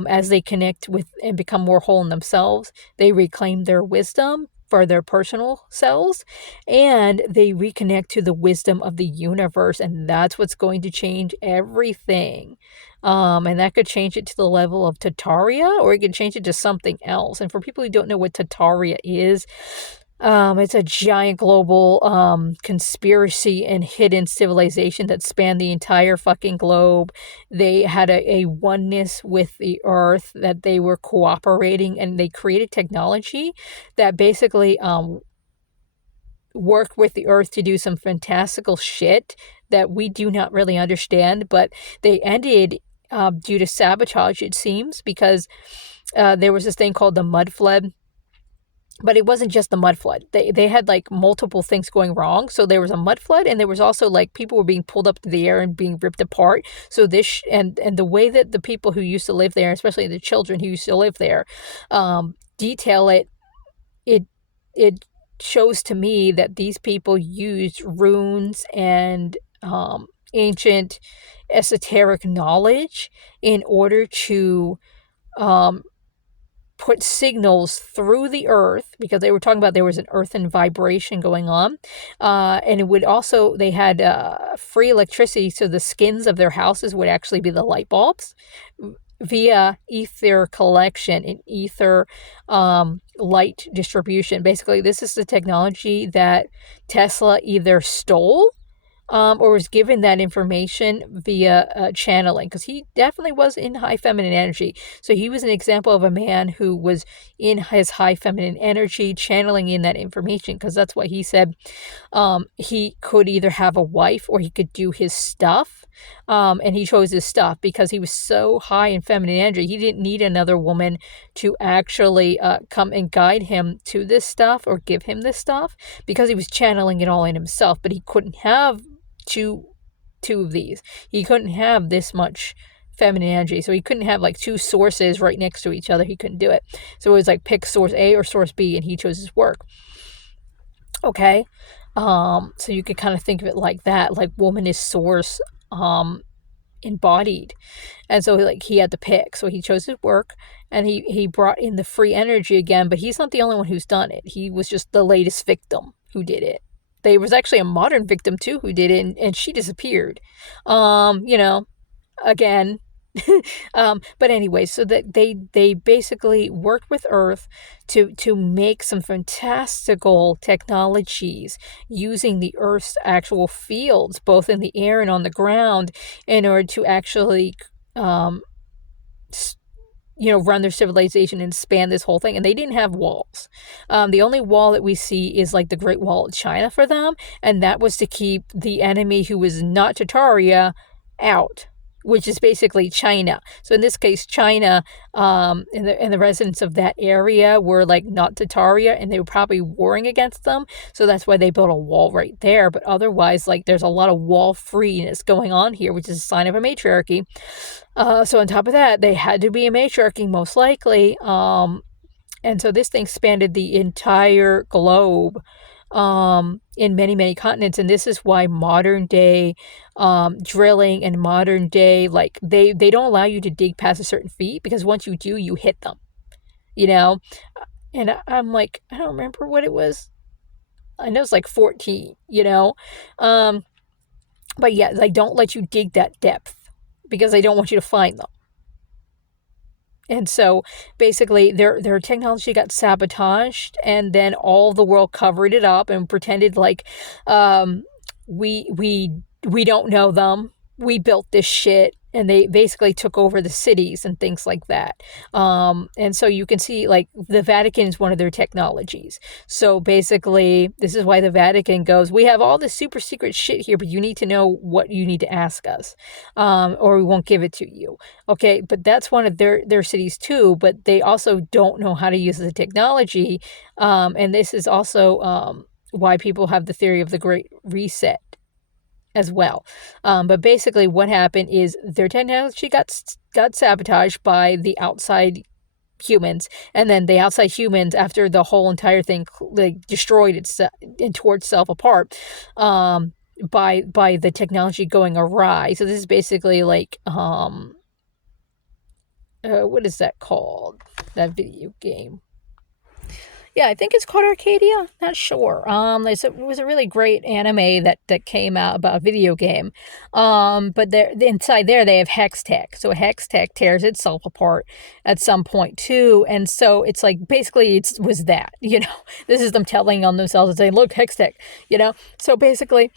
as they connect with and become more whole in themselves. They reclaim their wisdom for their personal selves, and they reconnect to the wisdom of the universe, and that's what's going to change everything. And that could change it to the level of Tataria, or it could change it to something else. And for people who don't know what Tataria is, it's a giant global conspiracy and hidden civilization that spanned the entire fucking globe. They had a oneness with the earth, that they were cooperating, and they created technology that basically worked with the earth to do some fantastical shit that we do not really understand. But they ended due to sabotage, it seems, because there was this thing called the mud flood. But it wasn't just the mud flood. They had like multiple things going wrong. So there was a mud flood, and there was also like people were being pulled up to the air and being ripped apart. So this and the way that the people who used to live there, especially the children who used to live there, detail it it shows to me that these people used runes and ancient esoteric knowledge in order to put signals through the earth, because they were talking about there was an earthen vibration going on. And it would also, they had free electricity, so the skins of their houses would actually be the light bulbs via ether collection and ether light distribution. Basically, this is the technology that Tesla either stole or was given that information via channeling, because he definitely was in high feminine energy. So he was an example of a man who was in his high feminine energy, channeling in that information, because that's what he said. He could either have a wife or he could do his stuff. And he chose his stuff because he was so high in feminine energy. He didn't need another woman to actually come and guide him to this stuff or give him this stuff, because he was channeling it all in himself. But he couldn't have two of these. He couldn't have this much feminine energy. So he couldn't have like two sources right next to each other. He couldn't do it. So it was like pick source A or source B, and he chose his work. Okay. So you could kind of think of it like that, like woman is source embodied. And so like he had to pick. So he chose his work, and he brought in the free energy again, but he's not the only one who's done it. He was just the latest victim who did it. There was actually a modern victim too who did it, and she disappeared. Again. But anyway, so that they basically worked with Earth to make some fantastical technologies using the Earth's actual fields, both in the air and on the ground, in order to actually run their civilization and span this whole thing. And they didn't have walls. The only wall that we see is like the Great Wall of China for them, and that was to keep the enemy, who was not Tartaria, out, which is basically China. So in this case, China and the residents of that area were like not Tartaria, and they were probably warring against them. So that's why they built a wall right there. But otherwise, like, there's a lot of wall freeness going on here, which is a sign of a matriarchy. So on top of that, they had to be a matriarchy, most likely. And so this thing spanned the entire globe in many, many continents. And this is why modern day drilling and modern day, like, they don't allow you to dig past a certain feet, because once you do, you hit them, And I'm like, I don't remember what it was. I know it's like 14, But yeah, they don't let you dig that depth, because they don't want you to find them. And so basically their technology got sabotaged, and then all the world covered it up and pretended like we don't know them. We built this shit, and they basically took over the cities and things like that. And so you can see, like, the Vatican is one of their technologies. So basically, this is why the Vatican goes, we have all this super secret shit here, but you need to know what you need to ask us, or we won't give it to you. Okay, but that's one of their cities too, but they also don't know how to use the technology. And this is also why people have the theory of the Great Reset as well. But basically what happened is their technology got sabotaged by the outside humans, and then the outside humans, after the whole entire thing like destroyed itself and tore itself apart, by the technology going awry. So this is basically like what is that called? That video game. Yeah, I think it's called Arcadia. Not sure. It was a really great anime that came out about a video game. But there inside there they have hex tech. So hex tech tears itself apart at some point too, and so it's like basically it was that this is them telling on themselves and saying, "Look, hex tech," So basically,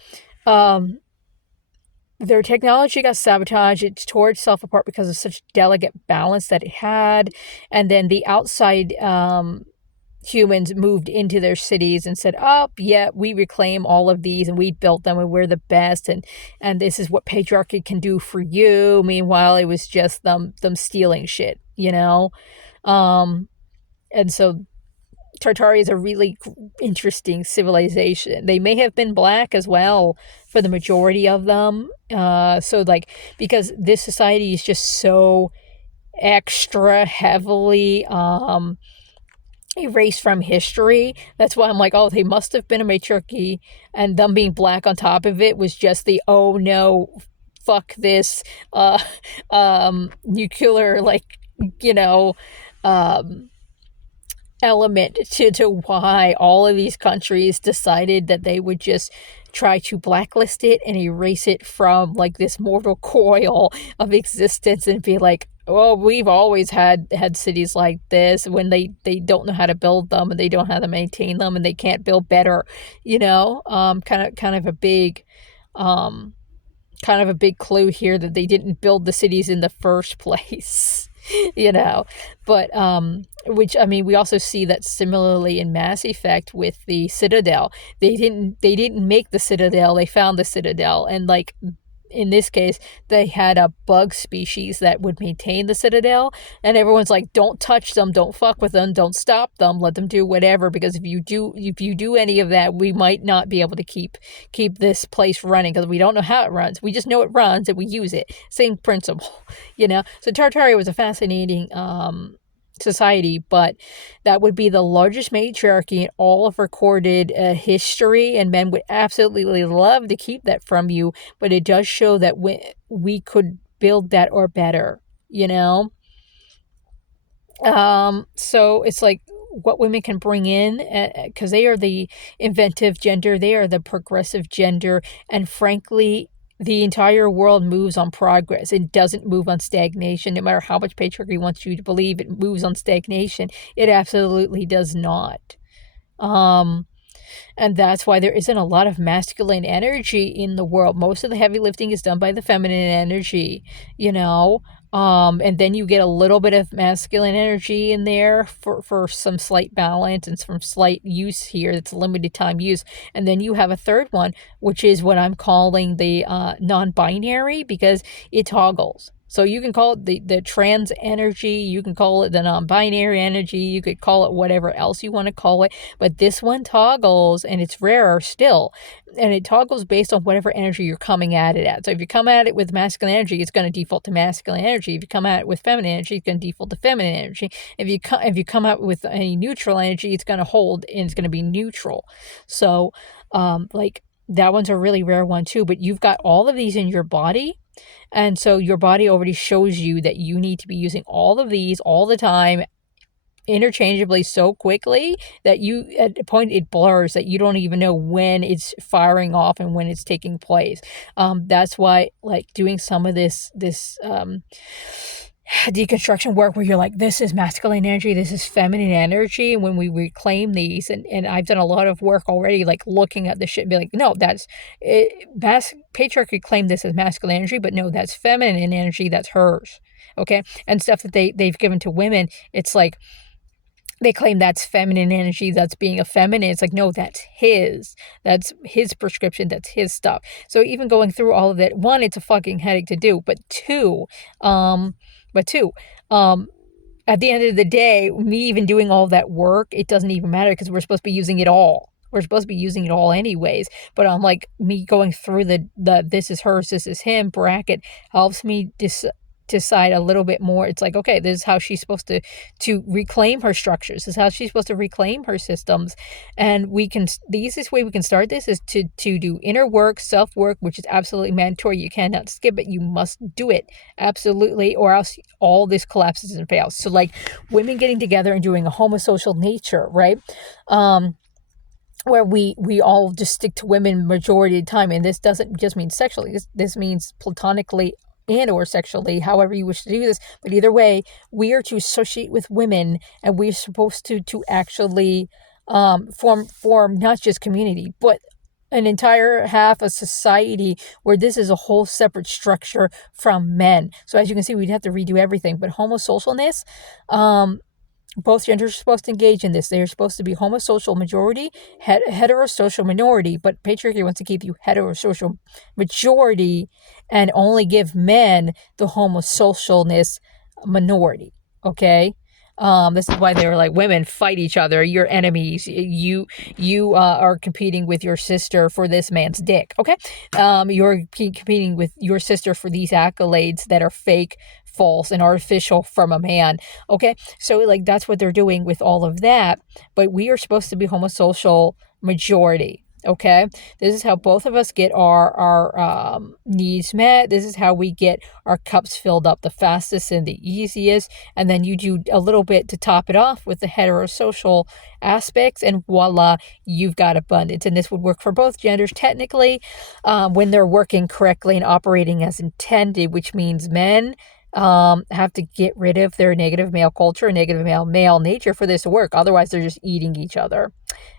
their technology got sabotaged. It tore itself apart because of such delicate balance that it had, and then the outside humans moved into their cities and said, "Oh, yeah, we reclaim all of these and we built them and we're the best and this is what patriarchy can do for you." Meanwhile, it was just them stealing shit, And so Tartari is a really interesting civilization. They may have been black as well for the majority of them. Because this society is just so extra heavily erased from history. That's why I'm like, oh, they must have been a matriarchy, and them being black on top of it was just the, oh no, fuck this, nuclear, element to why all of these countries decided that they would just try to blacklist it and erase it from like this mortal coil of existence and be like, well, we've always had cities like this, when they don't know how to build them and they don't know how to maintain them and they can't build better, kind of a big clue here that they didn't build the cities in the first place. But which, I mean, we also see that similarly in Mass Effect with the Citadel. They didn't make the Citadel, they found the Citadel, and like in this case, they had a bug species that would maintain the Citadel, and everyone's like, don't touch them, don't fuck with them, don't stop them, let them do whatever, because if you do any of that, we might not be able to keep this place running, because we don't know how it runs. We just know it runs and we use it. Same principle, So Tartaria was a fascinating society, but that would be the largest matriarchy in all of recorded history, and men would absolutely love to keep that from you, but it does show that we could build that or better, so it's like what women can bring in, because they are the inventive gender, they are the progressive gender, and frankly, the entire world moves on progress. It doesn't move on stagnation. No matter how much patriarchy wants you to believe it moves on stagnation, it absolutely does not. And that's why there isn't a lot of masculine energy in the world. Most of the heavy lifting is done by the feminine energy, and then you get a little bit of masculine energy in there for some slight balance and some slight use here. It's limited time use. And then you have a third one, which is what I'm calling the non-binary, because it toggles. So you can call it the trans energy, you can call it the non-binary energy, you could call it whatever else you want to call it, but this one toggles, and it's rarer still, and it toggles based on whatever energy you're coming at it at. So if you come at it with masculine energy, it's going to default to masculine energy. If you come at it with feminine energy, it's going to default to feminine energy. If you come out with any neutral energy, it's going to hold, and it's going to be neutral. So that one's a really rare one too, but you've got all of these in your body. And so your body already shows you that you need to be using all of these all the time, interchangeably, so quickly that you, at a point, it blurs, that you don't even know when it's firing off and when it's taking place. That's why, like, doing some of this deconstruction work where you're like, this is masculine energy, this is feminine energy, and when we reclaim these, and I've done a lot of work already, like looking at the shit and be like, no, that's it, patriarchy claimed this as masculine energy, but no, that's feminine energy, that's hers. Okay. And stuff that they've given to women, it's like they claim that's feminine energy, that's being effeminate. It's like, no, that's his prescription, that's his stuff. So even going through all of that, one, it's a fucking headache to do, but two, at the end of the day, me even doing all that work, it doesn't even matter, because we're supposed to be using it all. We're supposed to be using it all anyways. But I'm like, me going through the this is hers, this is him bracket helps me decide a little bit more. It's like, okay, this is how she's supposed to reclaim her structures. This is how she's supposed to reclaim her systems. And the easiest way we can start this is to do inner work, self-work, which is absolutely mandatory. You cannot skip it. You must do it. Absolutely. Or else all this collapses and fails. So like women getting together and doing a homosocial nature, right? Where we all just stick to women majority of the time. And this doesn't just mean sexually. This means platonically and or sexually, however you wish to do this. But either way, we are to associate with women, and we're supposed to actually form not just community, but an entire half of society where this is a whole separate structure from men. So as you can see, we'd have to redo everything. But homosocialness, both genders are supposed to engage in this. They are supposed to be homosocial majority, heterosocial minority, but patriarchy wants to keep you heterosocial majority and only give men the homosocialness minority. Okay? This is why they're like, women fight each other. You're enemies. You are competing with your sister for this man's dick. Okay? You're competing with your sister for these accolades that are fake, false, and artificial from a man. Okay? So like that's what they're doing with all of that. But we are supposed to be homosocial majority. Okay, this is how both of us get our needs met. This is how we get our cups filled up the fastest and the easiest. And then you do a little bit to top it off with the heterosocial aspects, and voila, you've got abundance. And this would work for both genders technically when they're working correctly and operating as intended, which means men have to get rid of their negative male culture, negative male nature for this to work. Otherwise, they're just eating each other.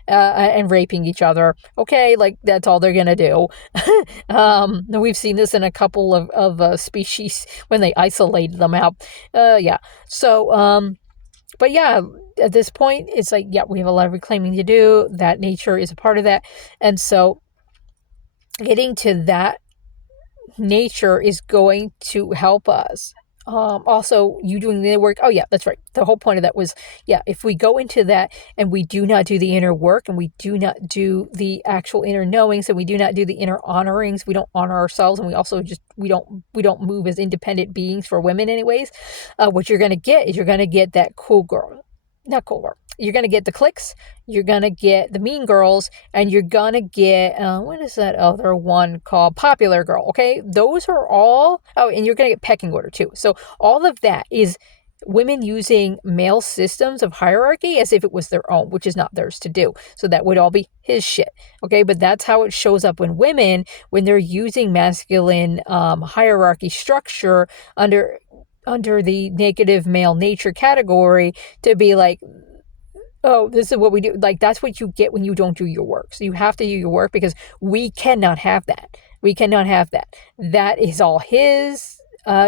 And raping each other. Okay, like that's all they're gonna do. We've seen this in a couple of species when they isolated them out. Yeah. So, but yeah, at this point, it's like, yeah, we have a lot of reclaiming to do. That nature is a part of that. And so getting to that nature is going to help us. Also, you doing the inner work. Oh, yeah, that's right. The whole point of that was, yeah, if we go into that and we do not do the inner work and we do not do the actual inner knowings and we do not do the inner honorings, we don't honor ourselves, and we also just, we don't move as independent beings for women anyways. What you're going to get is you're going to get that cool girl. Not cool girl. You're going to get the cliques, you're going to get the mean girls, and you're going to get, what is that other one called? Popular girl, okay? Those are all, oh, and you're going to get pecking order too. So all of that is women using male systems of hierarchy as if it was their own, which is not theirs to do. So that would all be his shit, okay? But that's how it shows up when women, when they're using masculine hierarchy structure under the negative male nature category to be like, oh, this is what we do. Like, that's what you get when you don't do your work. So you have to do your work because we cannot have that. We cannot have that. That is all his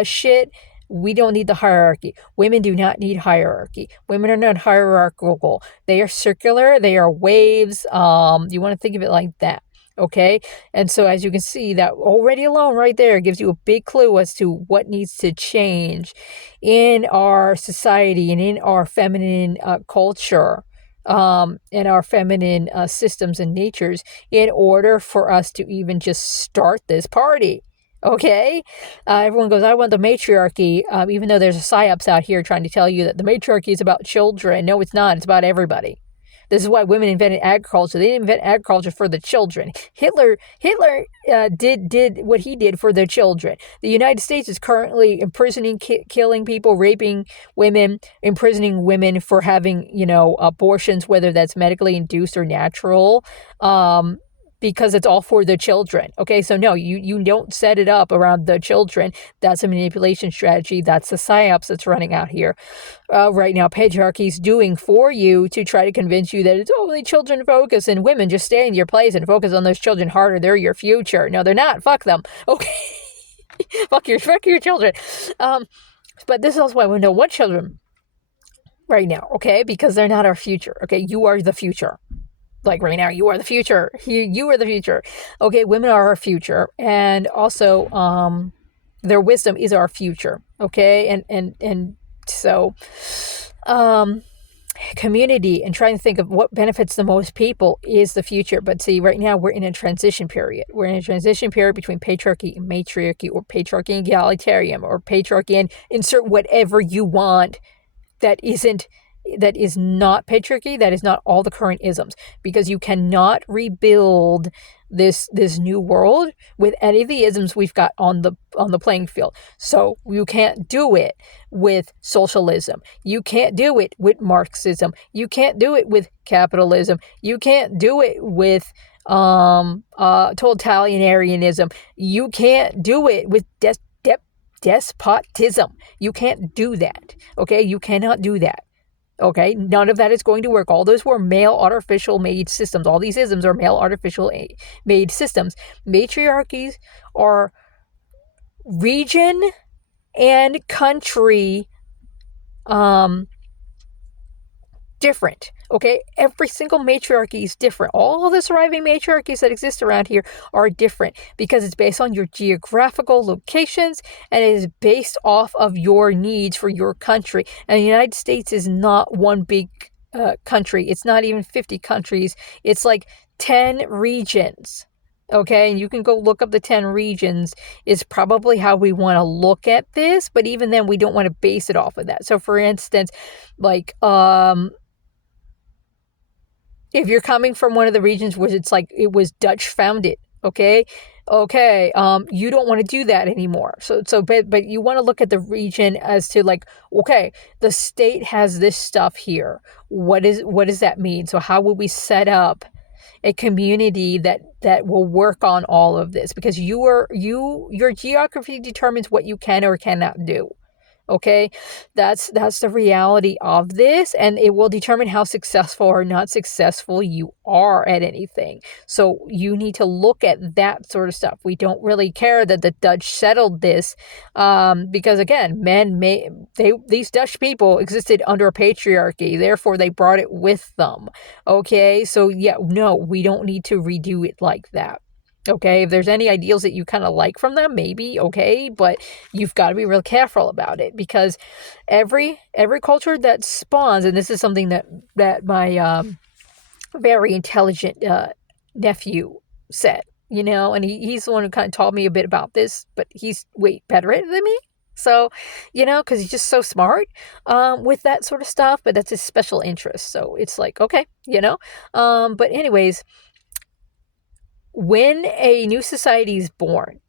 shit. We don't need the hierarchy. Women do not need hierarchy. Women are not hierarchical. They are circular. They are waves. You want to think of it like that. Okay. And so as you can see, that already alone right there gives you a big clue as to what needs to change in our society and in our feminine culture, in our feminine systems and natures in order for us to even just start this party. Okay? Everyone goes, I want the matriarchy, even though there's a psyops out here trying to tell you that the matriarchy is about children. No, it's not. It's about everybody. This is why women invented agriculture. They didn't invent agriculture for the children. Hitler did what he did for the children. The United States is currently imprisoning, killing people, raping women, imprisoning women for having, abortions, whether that's medically induced or natural. Because it's all for the children. Okay, so no, you don't set it up around the children. That's a manipulation strategy. That's the psyops that's running out here right now. Patriarchy's doing for you to try to convince you that it's only children focus and women just stay in your place and focus on those children harder. They're your future. No, they're not. Fuck them. Okay, fuck your children. But this is also why we don't want children right now. Okay, because they're not our future. Okay, you are the future. Like right now, you are the future. You are the future. Okay, women are our future, and also, their wisdom is our future. Okay, and so, community and trying to think of what benefits the most people is the future. But see, right now we're in a transition period. We're in a transition period between patriarchy and matriarchy, or patriarchy and egalitarian, or patriarchy and insert whatever you want that is not patriarchy, that is not all the current isms, because you cannot rebuild this new world with any of the isms we've got on the playing field. So you can't do it with socialism. You can't do it with Marxism. You can't do it with capitalism. You can't do it with totalitarianism. You can't do it with despotism. You can't do that. Okay, you cannot do that. Okay, none of that is going to work. All those were male artificial made systems. All these isms are male artificial made systems. Matriarchies are region and country different. Okay, every single matriarchy is different. All the surviving matriarchies that exist around here are different because it's based on your geographical locations and it is based off of your needs for your country. And the United States is not one big country. It's not even 50 countries. It's like 10 regions. Okay, and you can go look up the 10 regions is probably how we want to look at this, but even then we don't want to base it off of that. So for instance, like if you're coming from one of the regions where it's like it was Dutch founded, okay, you don't want to do that anymore. But you want to look at the region as to like, okay, the state has this stuff here. What does that mean? So how would we set up a community that will work on all of this? Because your geography determines what you can or cannot do. Okay, that's the reality of this, and it will determine how successful or not successful you are at anything. So you need to look at that sort of stuff. We don't really care that the Dutch settled this, because again, these Dutch people existed under a patriarchy, therefore they brought it with them. Okay, so yeah, no, we don't need to redo it like that. Okay, if there's any ideals that you kind of like from them, maybe, okay, but you've got to be real careful about it, because every culture that spawns, and this is something that my very intelligent nephew said, and he's the one who kind of taught me a bit about this, but he's way better at it than me. So, because he's just so smart with that sort of stuff, but that's his special interest. So it's like, okay, but anyways, when a new society is born,